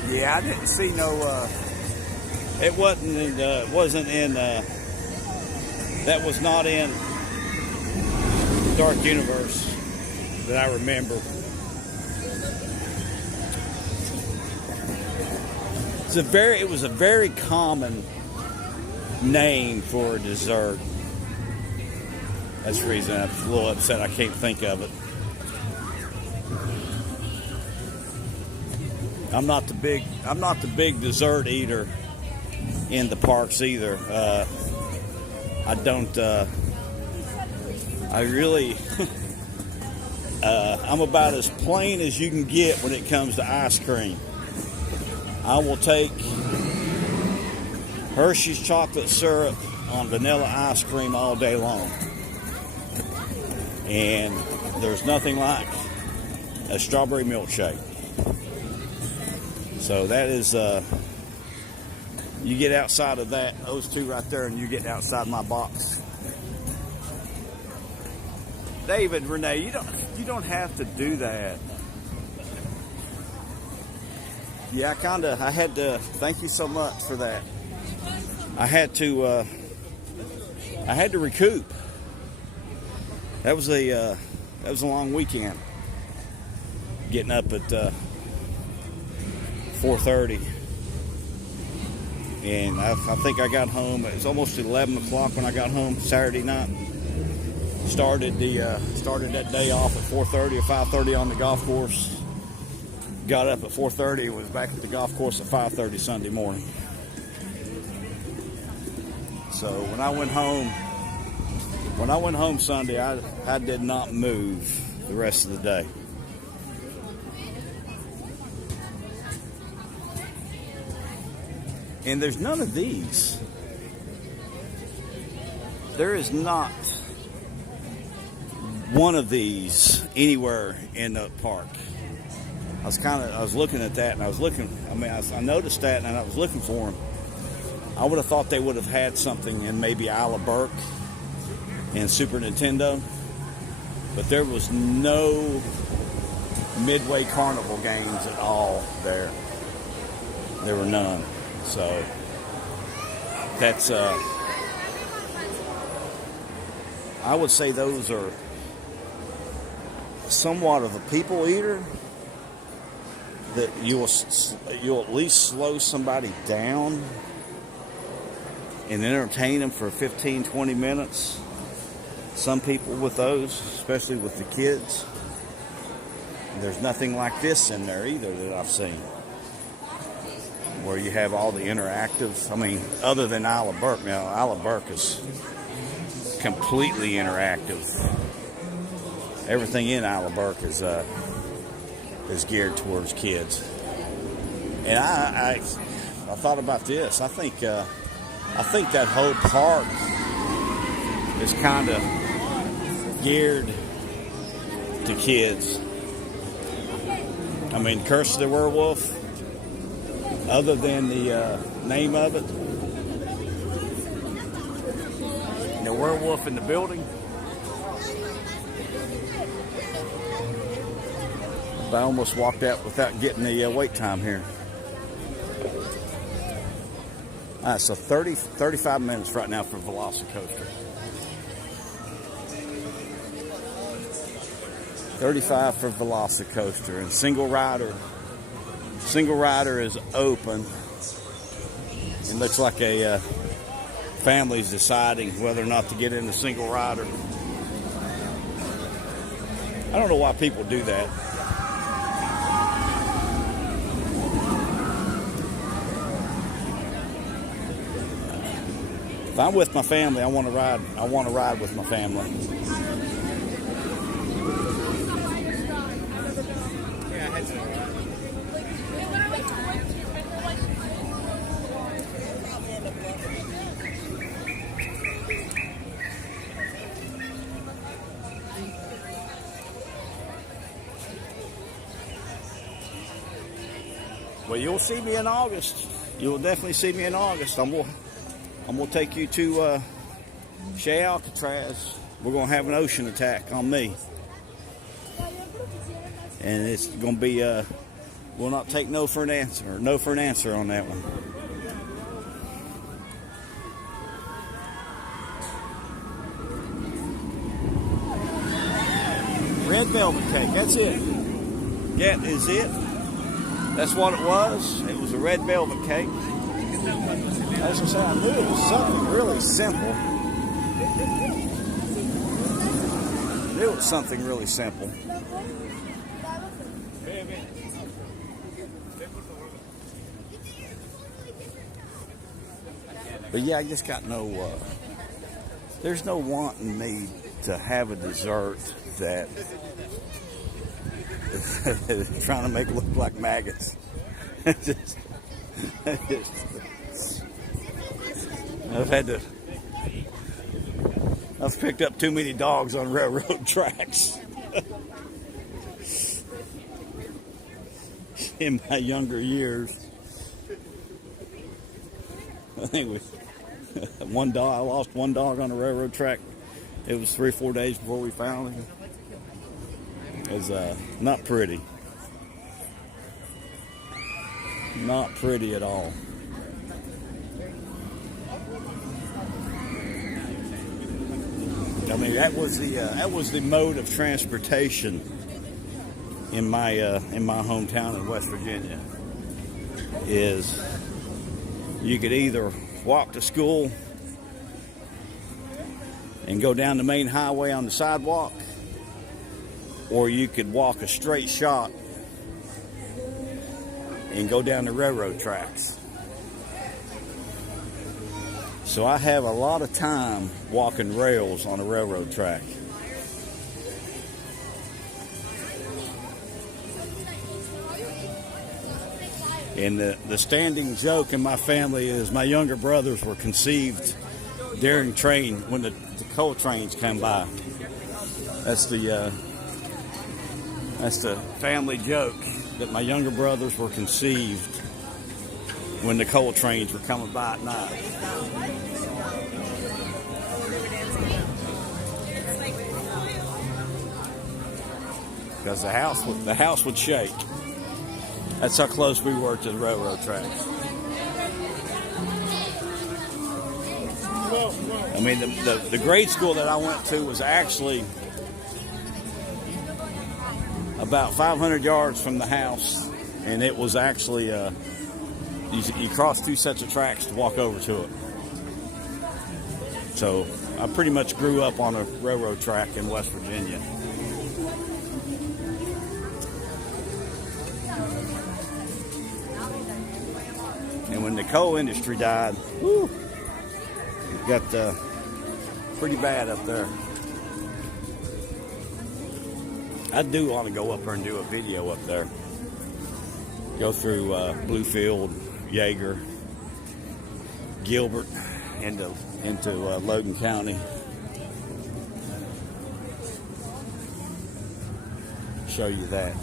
Yeah, I didn't see no. It wasn't in. That was not in Dark Universe that I remember. It was a very common name for a dessert. That's the reason I'm a little upset. I can't think of it. I'm not the big dessert eater in the parks either. I don't. I really. I'm about as plain as you can get when it comes to ice cream. I will take Hershey's chocolate syrup on vanilla ice cream all day long, and there's nothing like a strawberry milkshake. So that is, you get outside of that, those two right there, and you get outside my box. David, Renee, you don't have to do that. Yeah, I had to, thank you so much for that. I had to recoup. That was a long weekend. Getting up at 4:30, and I think I got home. It was almost 11 o'clock when I got home Saturday night. Started that day off at 4:30 or 5:30 on the golf course. Got up at 4:30. Was back at the golf course at 5:30 Sunday morning. So when I went home Sunday, I did not move the rest of the day. And there's none of these. There is not one of these anywhere in the park. I was looking at that, and I noticed that, and I was looking for them. I would have thought they would have had something in maybe Isle of Burke and Super Nintendo, but there was no Midway Carnival games at all there. There were none. So that's I would say those are somewhat of a people eater, that you'll at least slow somebody down and entertain them for 15-20 minutes. Some people with those, especially with the kids. There's nothing like this in there either that I've seen, where you have all the interactive. I mean, other than Isle of Burke. Now, Isle of Burke is completely interactive. Everything in Isle of Burke is geared towards kids. And I thought about this. I think that whole park is kind of geared to kids. I mean, Curse of the Werewolf, other than the name of it, the werewolf in the building, I almost walked out without getting the wait time here. All right, so 35 minutes right now for VelociCoaster. 35 for VelociCoaster, and single rider is open. It looks like a family's deciding whether or not to get in the single rider. I don't know why people do that. If I'm with my family, I want to ride. I want to ride with my family. Well, you'll see me in August. You'll definitely see me in August. I'm gonna take you to Chez Alcatraz. We're gonna have an ocean attack on me, and it's gonna be we'll not take no for an answer. No for an answer on that one. Red velvet cake. That's it. That is it. That's what it was. It was a red velvet cake. As I said, I knew it was something really simple. I knew it was something really simple. But yeah, I just got no, there's no wanting me to have a dessert that trying to make it look like maggots. I've picked up too many dogs on railroad tracks in my younger years. I think one dog. I lost one dog on a railroad track. It was 3 or 4 days before we found him. It was not pretty. Not pretty at all. I mean, that was the mode of transportation in my hometown in West Virginia. Is you could either walk to school and go down the main highway on the sidewalk, or you could walk a straight shot and go down the railroad tracks. So I have a lot of time walking rails on a railroad track. And the standing joke in my family is my younger brothers were conceived during when the coal trains come by. That's the family joke, that my younger brothers were conceived when the coal trains were coming by at night. Because the house would shake. That's how close we were to the railroad tracks. I mean, the grade school that I went to was actually about 500 yards from the house, and it was actually you cross 2 sets of tracks to walk over to it. So I pretty much grew up on a railroad track in West Virginia. And when the coal industry died, whew, it got pretty bad up there. I do want to go up there and do a video up there. Go through Bluefield, Yeager, Gilbert, into Logan County. Show you that.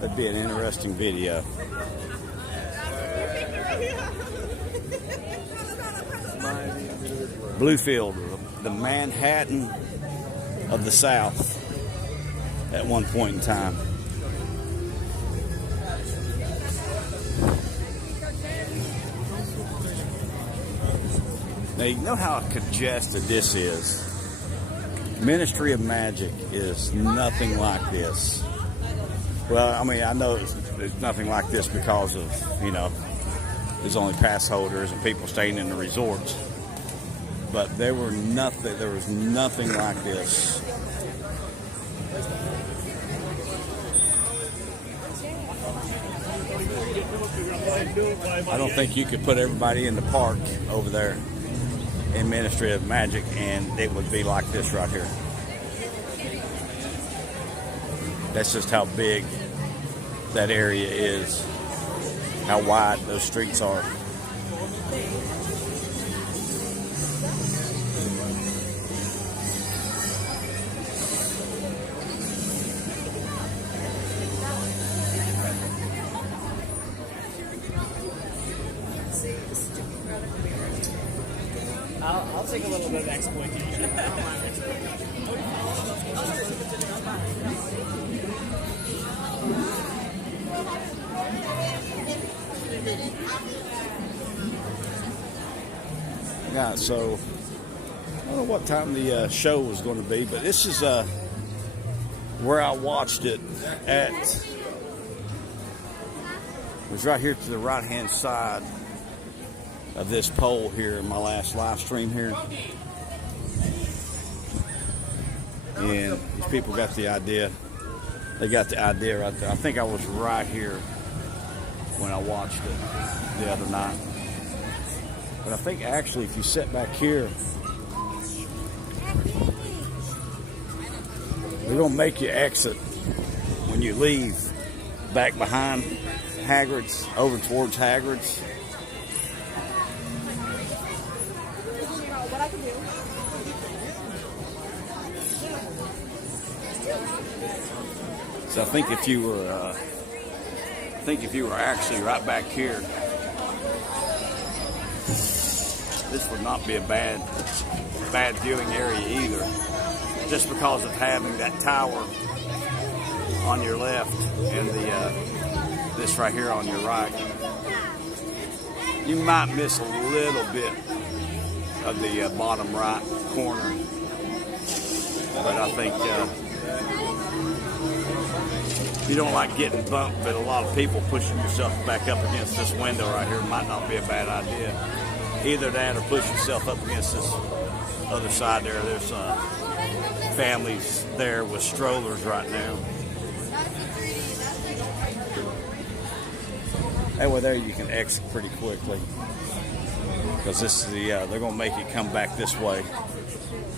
That'd be an interesting video. Bluefield, the Manhattan of the South at one point in time. Now, you know how congested this is. Ministry of Magic is nothing like this. Well, I mean, I know it's nothing like this because of, you know, there's only pass holders and people staying in the resorts. But there was nothing like this. I don't think you could put everybody in the park over there in Ministry of Magic and it would be like this right here. That's just how big that area is, how wide those streets are. I'll take a little bit of exploitation. I don't mind exploitation. Yeah, so I don't know what time the show was going to be, but this is where I watched it at. It was right here to the right-hand side of this pole here in my last live stream here. And these people got the idea. They got the idea right there. I think I was right here when I watched it the other night. But I think actually if you sit back here, they're going to make you exit when you leave back behind Hagrid's, over towards Hagrid's. So I think if you were actually right back here, this would not be a bad viewing area either. Just because of having that tower on your left and this right here on your right, you might miss a little bit of the bottom right corner. But I think you don't like getting bumped, but a lot of people pushing yourself back up against this window right here might not be a bad idea. Either that or push yourself up against this other side there. There's families there with strollers right now. That way there you can exit pretty quickly. Because this is they're going to make you come back this way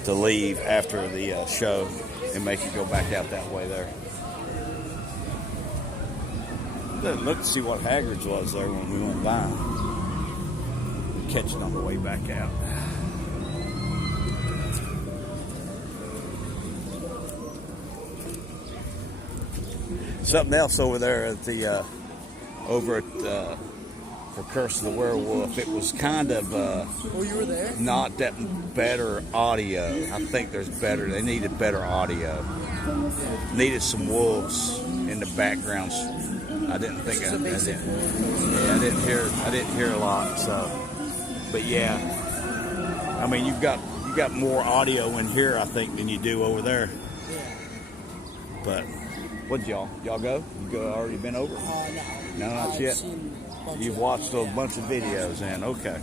to leave after the show and make you go back out that way there. Look to see what Hagrid's was there when we went by. Catch it on the way back out. Something else over there at the over at for Curse of the Werewolf. It was kind of you were there? Not that better audio. I think there's better. They needed better audio. Needed some wolves in the background. I didn't think I didn't hear a lot. So, but yeah, I mean you got more audio in here I think than you do over there. But what y'all go? You already been over? No, not yet. You've watched a bunch of videos and okay.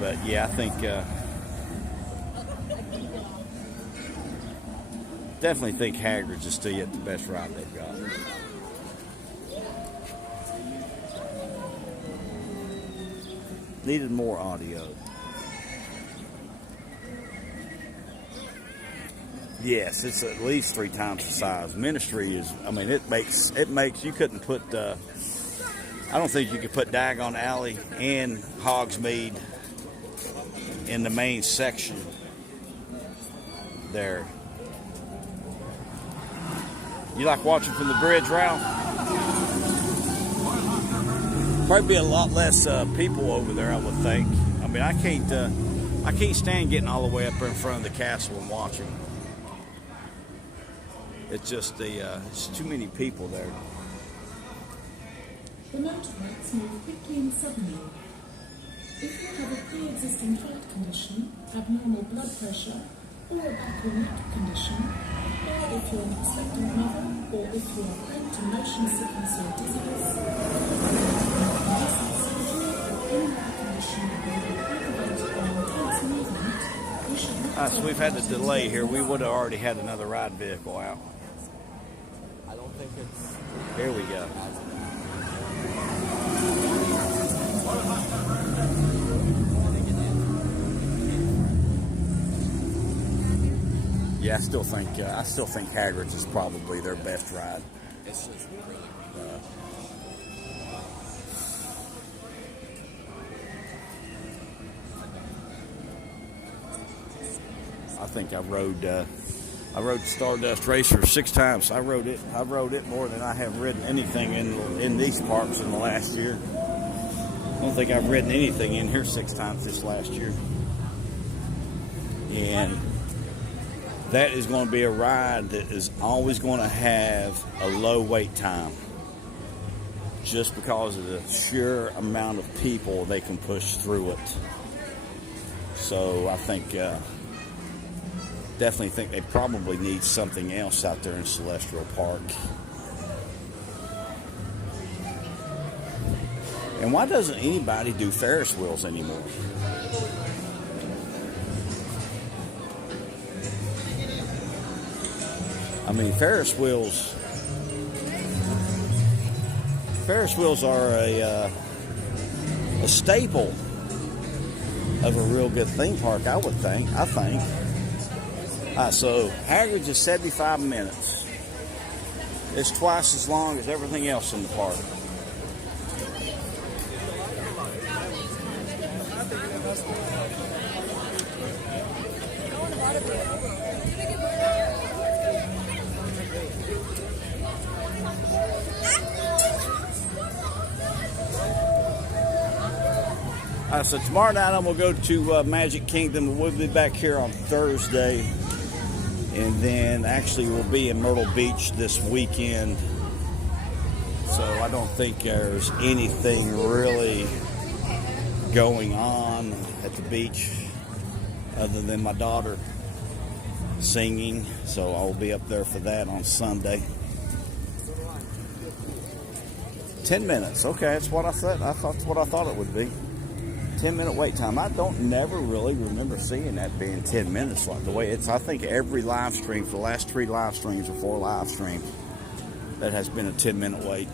But yeah, I think definitely think Hagrid's is still yet the best ride they've got. Needed more audio. Yes, it's at least 3 times the size. Ministry is, I mean, it makes, you couldn't put, I don't think you could put Diagon Alley and Hogsmeade in the main section there. You like watching from the bridge, Ralph? Probably be a lot less people over there, I would think. I mean, I can't stand getting all the way up there in front of the castle and watching. It's just it's too many people there. The motorbikes move quickly and suddenly. If you have a pre-existing heart condition, abnormal blood pressure, or a back or neck condition, or if you're an expectant mother, or if you are prone to motion sickness or dizziness, surgery or any other condition that may be aggravated by intense movement, you should not So we've had a delay here. We would have already had another ride vehicle out. I don't think it's. Here we go. Yeah, I still think Hagrid's is probably their best ride. It's just really. I think I rode Stardust Racer 6 times. I rode it more than I have ridden anything in these parks in the last year. I don't think I've ridden anything in here 6 times this last year. And that is going to be a ride that is always going to have a low wait time, just because of the sheer amount of people they can push through it. So I think, definitely think they probably need something else out there in Celestial Park. And why doesn't anybody do Ferris wheels anymore? I mean, Ferris wheels are a staple of a real good theme park, I think. So Hagrid's is 75 minutes. It's twice as long as everything else in the park. So tomorrow night I'm going to go to Magic Kingdom. We'll be back here on Thursday. And then actually we'll be in Myrtle Beach this weekend. So I don't think there's anything really going on at the beach other than my daughter singing. So I'll be up there for that on Sunday. 10 minutes. Okay, that's what I said. That's what I thought it would be. 10-minute wait time. I don't never really remember seeing that being 10 minutes like the way it's. I think every live stream for the last 3 live streams or 4 live streams, that has been a 10-minute wait.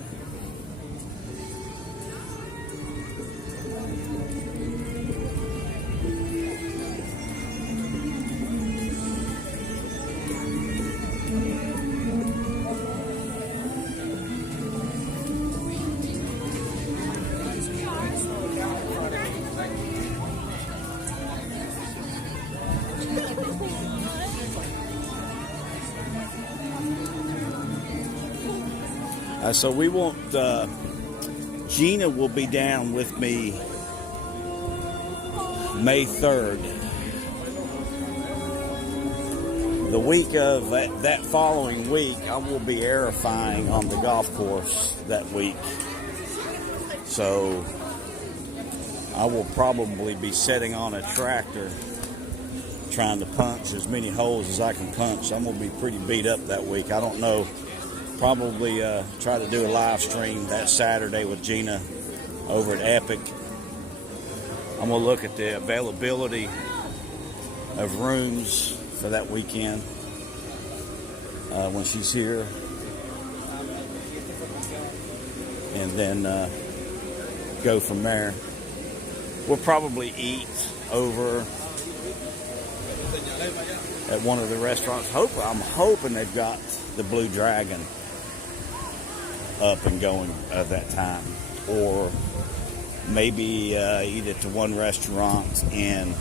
So we won't, Gina will be down with me May 3rd. The week of that following week, I will be aerifying on the golf course that week. So I will probably be sitting on a tractor trying to punch as many holes as I can punch. I'm going to be pretty beat up that week. I don't know. Probably try to do a live stream that Saturday with Gina over at Epic. I'm going to look at the availability of rooms for that weekend when she's here. And then go from there. We'll probably eat over at one of the restaurants. I'm hoping they've got the Blue Dragon up and going at that time, or maybe eat at the one restaurant in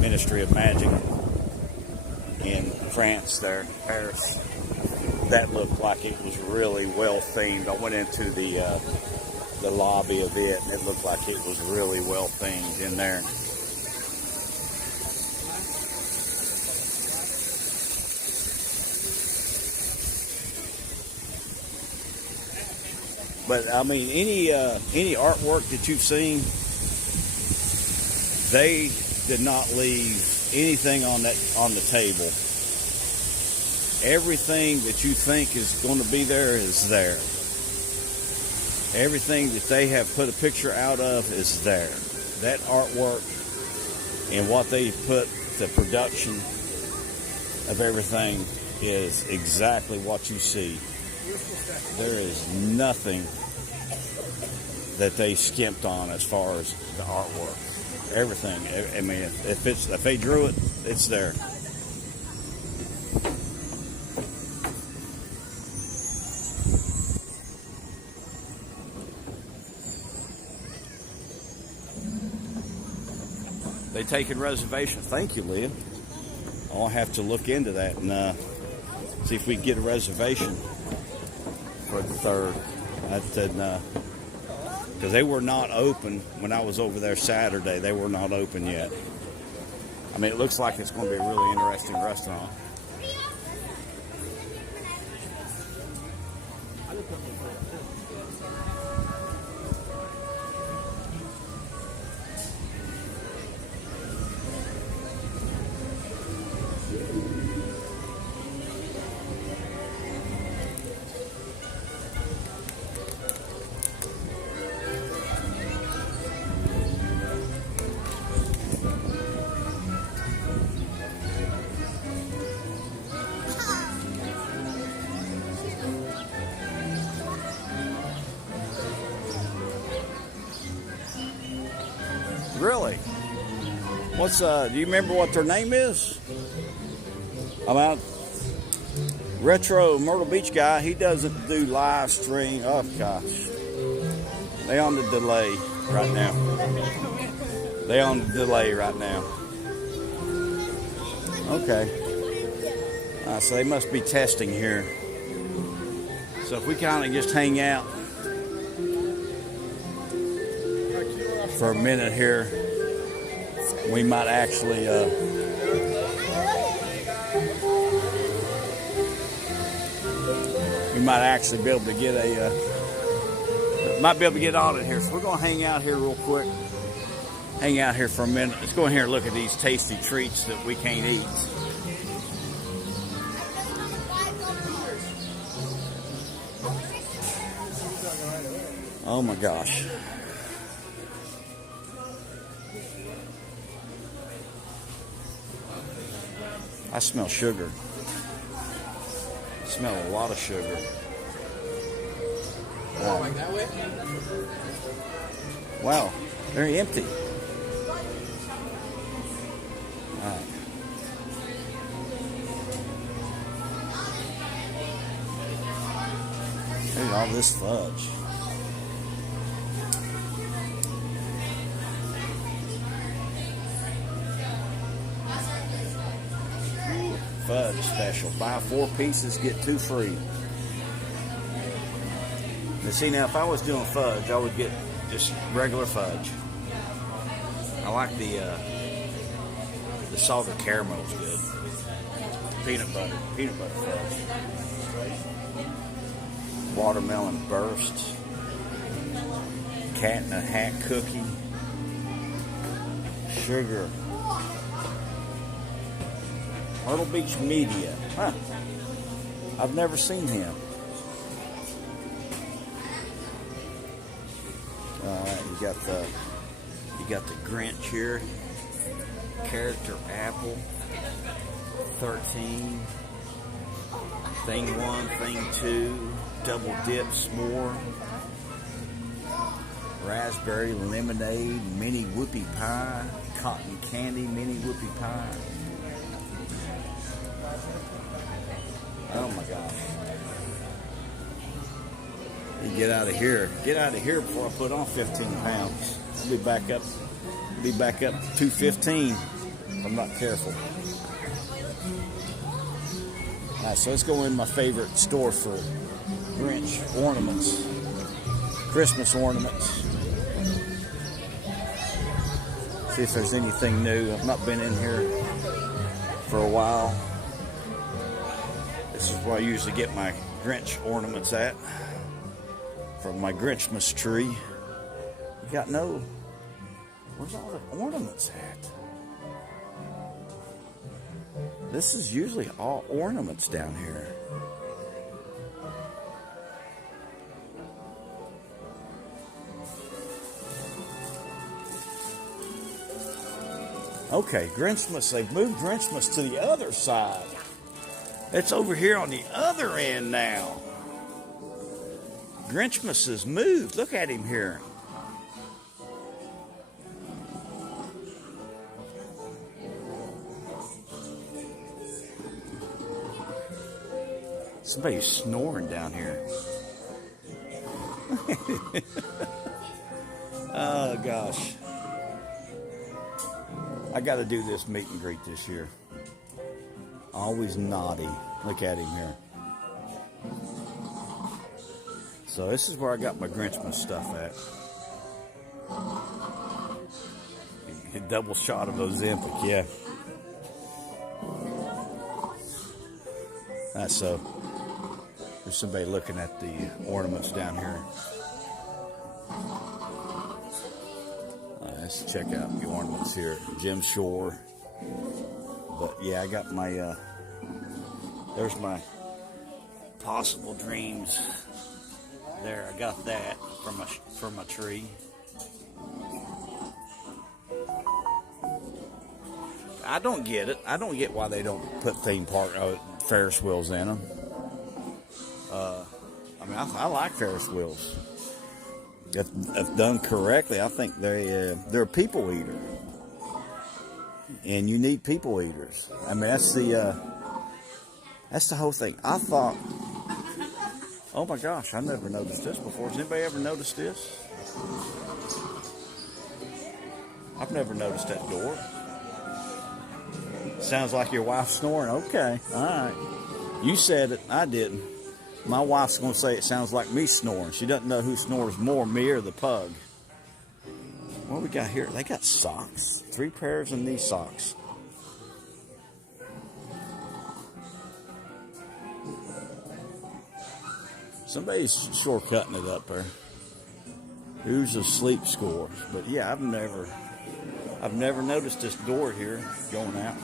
Ministry of Magic in France there, Paris. That looked like it was really well themed. I went into the lobby of it, and it looked like it was really well themed in there. But I mean, any artwork that you've seen, they did not leave anything on the table. Everything that you think is going to be there is there. Everything that they have put a picture out of is there. That artwork and what they put, the production of everything is exactly what you see. There is nothing that they skimped on as far as the artwork. Everything. I mean, if they drew it, it's there. They taking reservations. Thank you, Leah. I'll have to look into that and see if we can get a reservation for the 3rd. Because they were not open when I was over there Saturday. They were not open yet. I mean, it looks like it's going to be a really interesting restaurant. Really? What's do you remember what their name is? About Retro Myrtle Beach guy. He doesn't do live stream. Oh gosh, they on the delay right now. They on the delay right now. Okay. So they must be testing here. So if we kind of just hang out for a minute here, we might actually be able to get on it here. So we're gonna hang out here real quick. Hang out here for a minute. Let's go in here and look at these tasty treats that we can't eat. Oh my gosh. I smell sugar. I smell a lot of sugar. Like that way? Wow, very empty. All right. Look at all this fudge. Fudge special. Buy 4 pieces, get 2 free. Now see, now if I was doing fudge, I would get just regular fudge. I like the salted caramel is good. Peanut butter fudge. Watermelon burst. Cat in a Hat cookie. Sugar. Myrtle Beach Media. Huh. I've never seen him. You got the Grinch here. Character Apple. 13. Thing 1, Thing 2. Double Dip S'more. Raspberry Lemonade. Mini Whoopie Pie. Cotton Candy Mini Whoopie Pie. Oh my gosh. You get out of here. Get out of here before I put on 15 pounds. I'll be back up 215 if I'm not careful. Alright, so let's go in my favorite store for Grinch ornaments. Christmas ornaments. See if there's anything new. I've not been in here for a while. This is where I usually get my Grinch ornaments at. for my Grinchmas tree. You got no... Where's all the ornaments at? This is usually all ornaments down here. Okay, Grinchmas, they've moved Grinchmas to the other side. It's over here on the other end now. Grinchmas has moved. Look at him here. Somebody's snoring down here. Oh, gosh. I got to do this meet and greet this year. Always naughty. Look at him here. So this is where I got my Grinchmas stuff at. A double shot of Ozempic, yeah. That's so. There's somebody looking at the ornaments down here. Let's check out the ornaments here. Jim Shore. But yeah, I got my, there's my possible dreams. There, I got that from my tree. I don't get it. I don't get why they don't put theme park Ferris wheels in them. I mean, I like Ferris wheels. If done correctly, I think they're a people eater, and you need people eaters. I mean, that's the whole thing. I thought, oh my gosh, I never noticed this before. Has anybody ever noticed this? I've never noticed that door. Sounds like your wife's snoring. Okay, all right. You said it. I didn't. My wife's going to say it sounds like me snoring. She doesn't know who snores more, me or the pug. What do we got here? They got socks. 3 pairs of knee socks. Somebody's shortcutting it up there. Who's a sleep score? But yeah, I've never noticed this door here going out.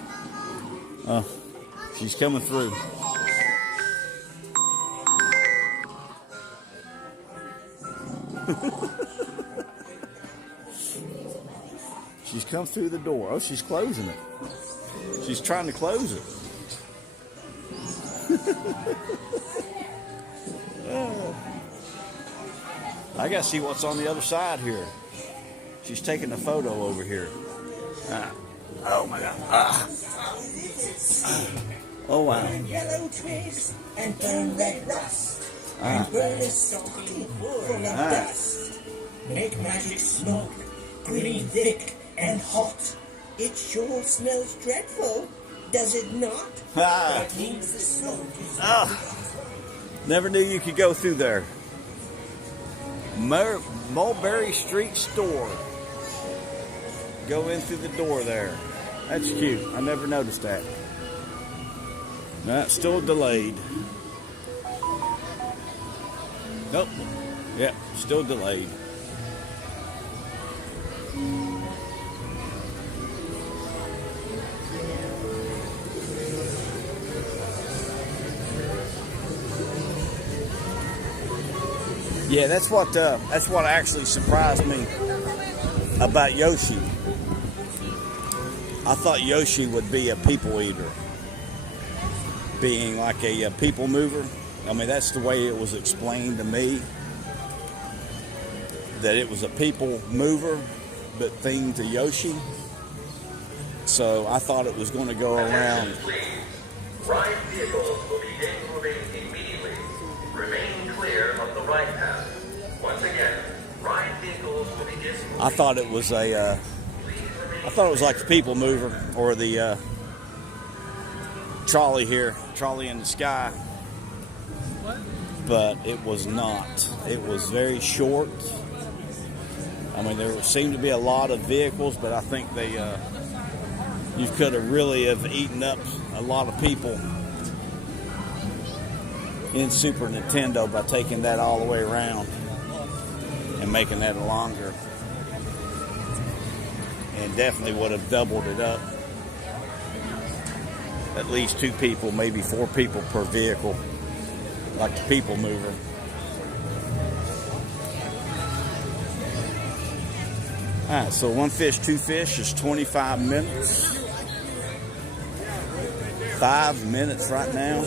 She's coming through. She's come through the door. Oh, she's closing it. She's trying to close it. I gotta see what's on the other side here. She's taking a photo over here. Oh my God. Oh wow. Yellow twigs and burn red rust. And burn a stocking full of dust. Make magic smoke, green thick and hot. It sure smells dreadful, does it not? That means the smoke is never knew you could go through there. Mulberry Street store. Go in through the door there. That's cute. I never noticed that. That's still delayed. Nope. Yep, still delayed. Yeah, that's what actually surprised me about Yoshi. I thought Yoshi would be a people eater, being like a people mover. I mean, that's the way it was explained to me, that it was a people mover, but themed to Yoshi. So I thought it was going to go around. Ride vehicles will begin moving immediately. Remain clear of the ride path. Once again, ride vehicles will begin moving. I thought it was like the people mover, or the trolley here, trolley in the sky. But it was not. It was very short. I mean, there seemed to be a lot of vehicles, but I think you could have really have eaten up a lot of people in Super Nintendo by taking that all the way around. and making that longer. And definitely would have doubled it up. At least 2 people, maybe 4 people per vehicle, like the people mover. Alright, so 1 fish, 2 fish is 25 minutes. 5 minutes right now.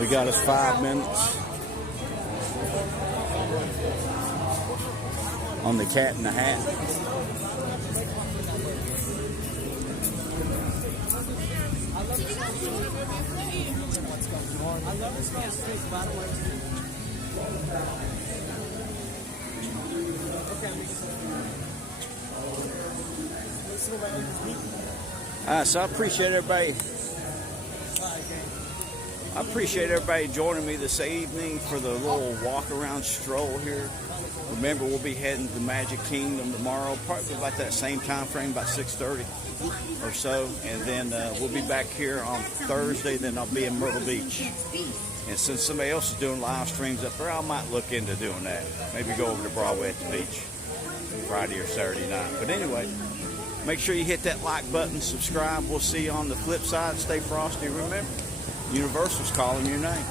We got us 5 minutes on the Cat in the Hat. So I appreciate everybody joining me this evening for the little walk around stroll here. Remember, we'll be heading to the Magic Kingdom tomorrow, probably about that same time frame, about 6:30 or so, and then we'll be back here on Thursday. Then I'll be in Myrtle Beach, and since somebody else is doing live streams up there, I might look into doing that. Maybe go over to Broadway at the beach Friday or Saturday night. But anyway, make sure you hit that like button, subscribe. We'll see you on the flip side. Stay frosty. Remember, Universal's calling your name.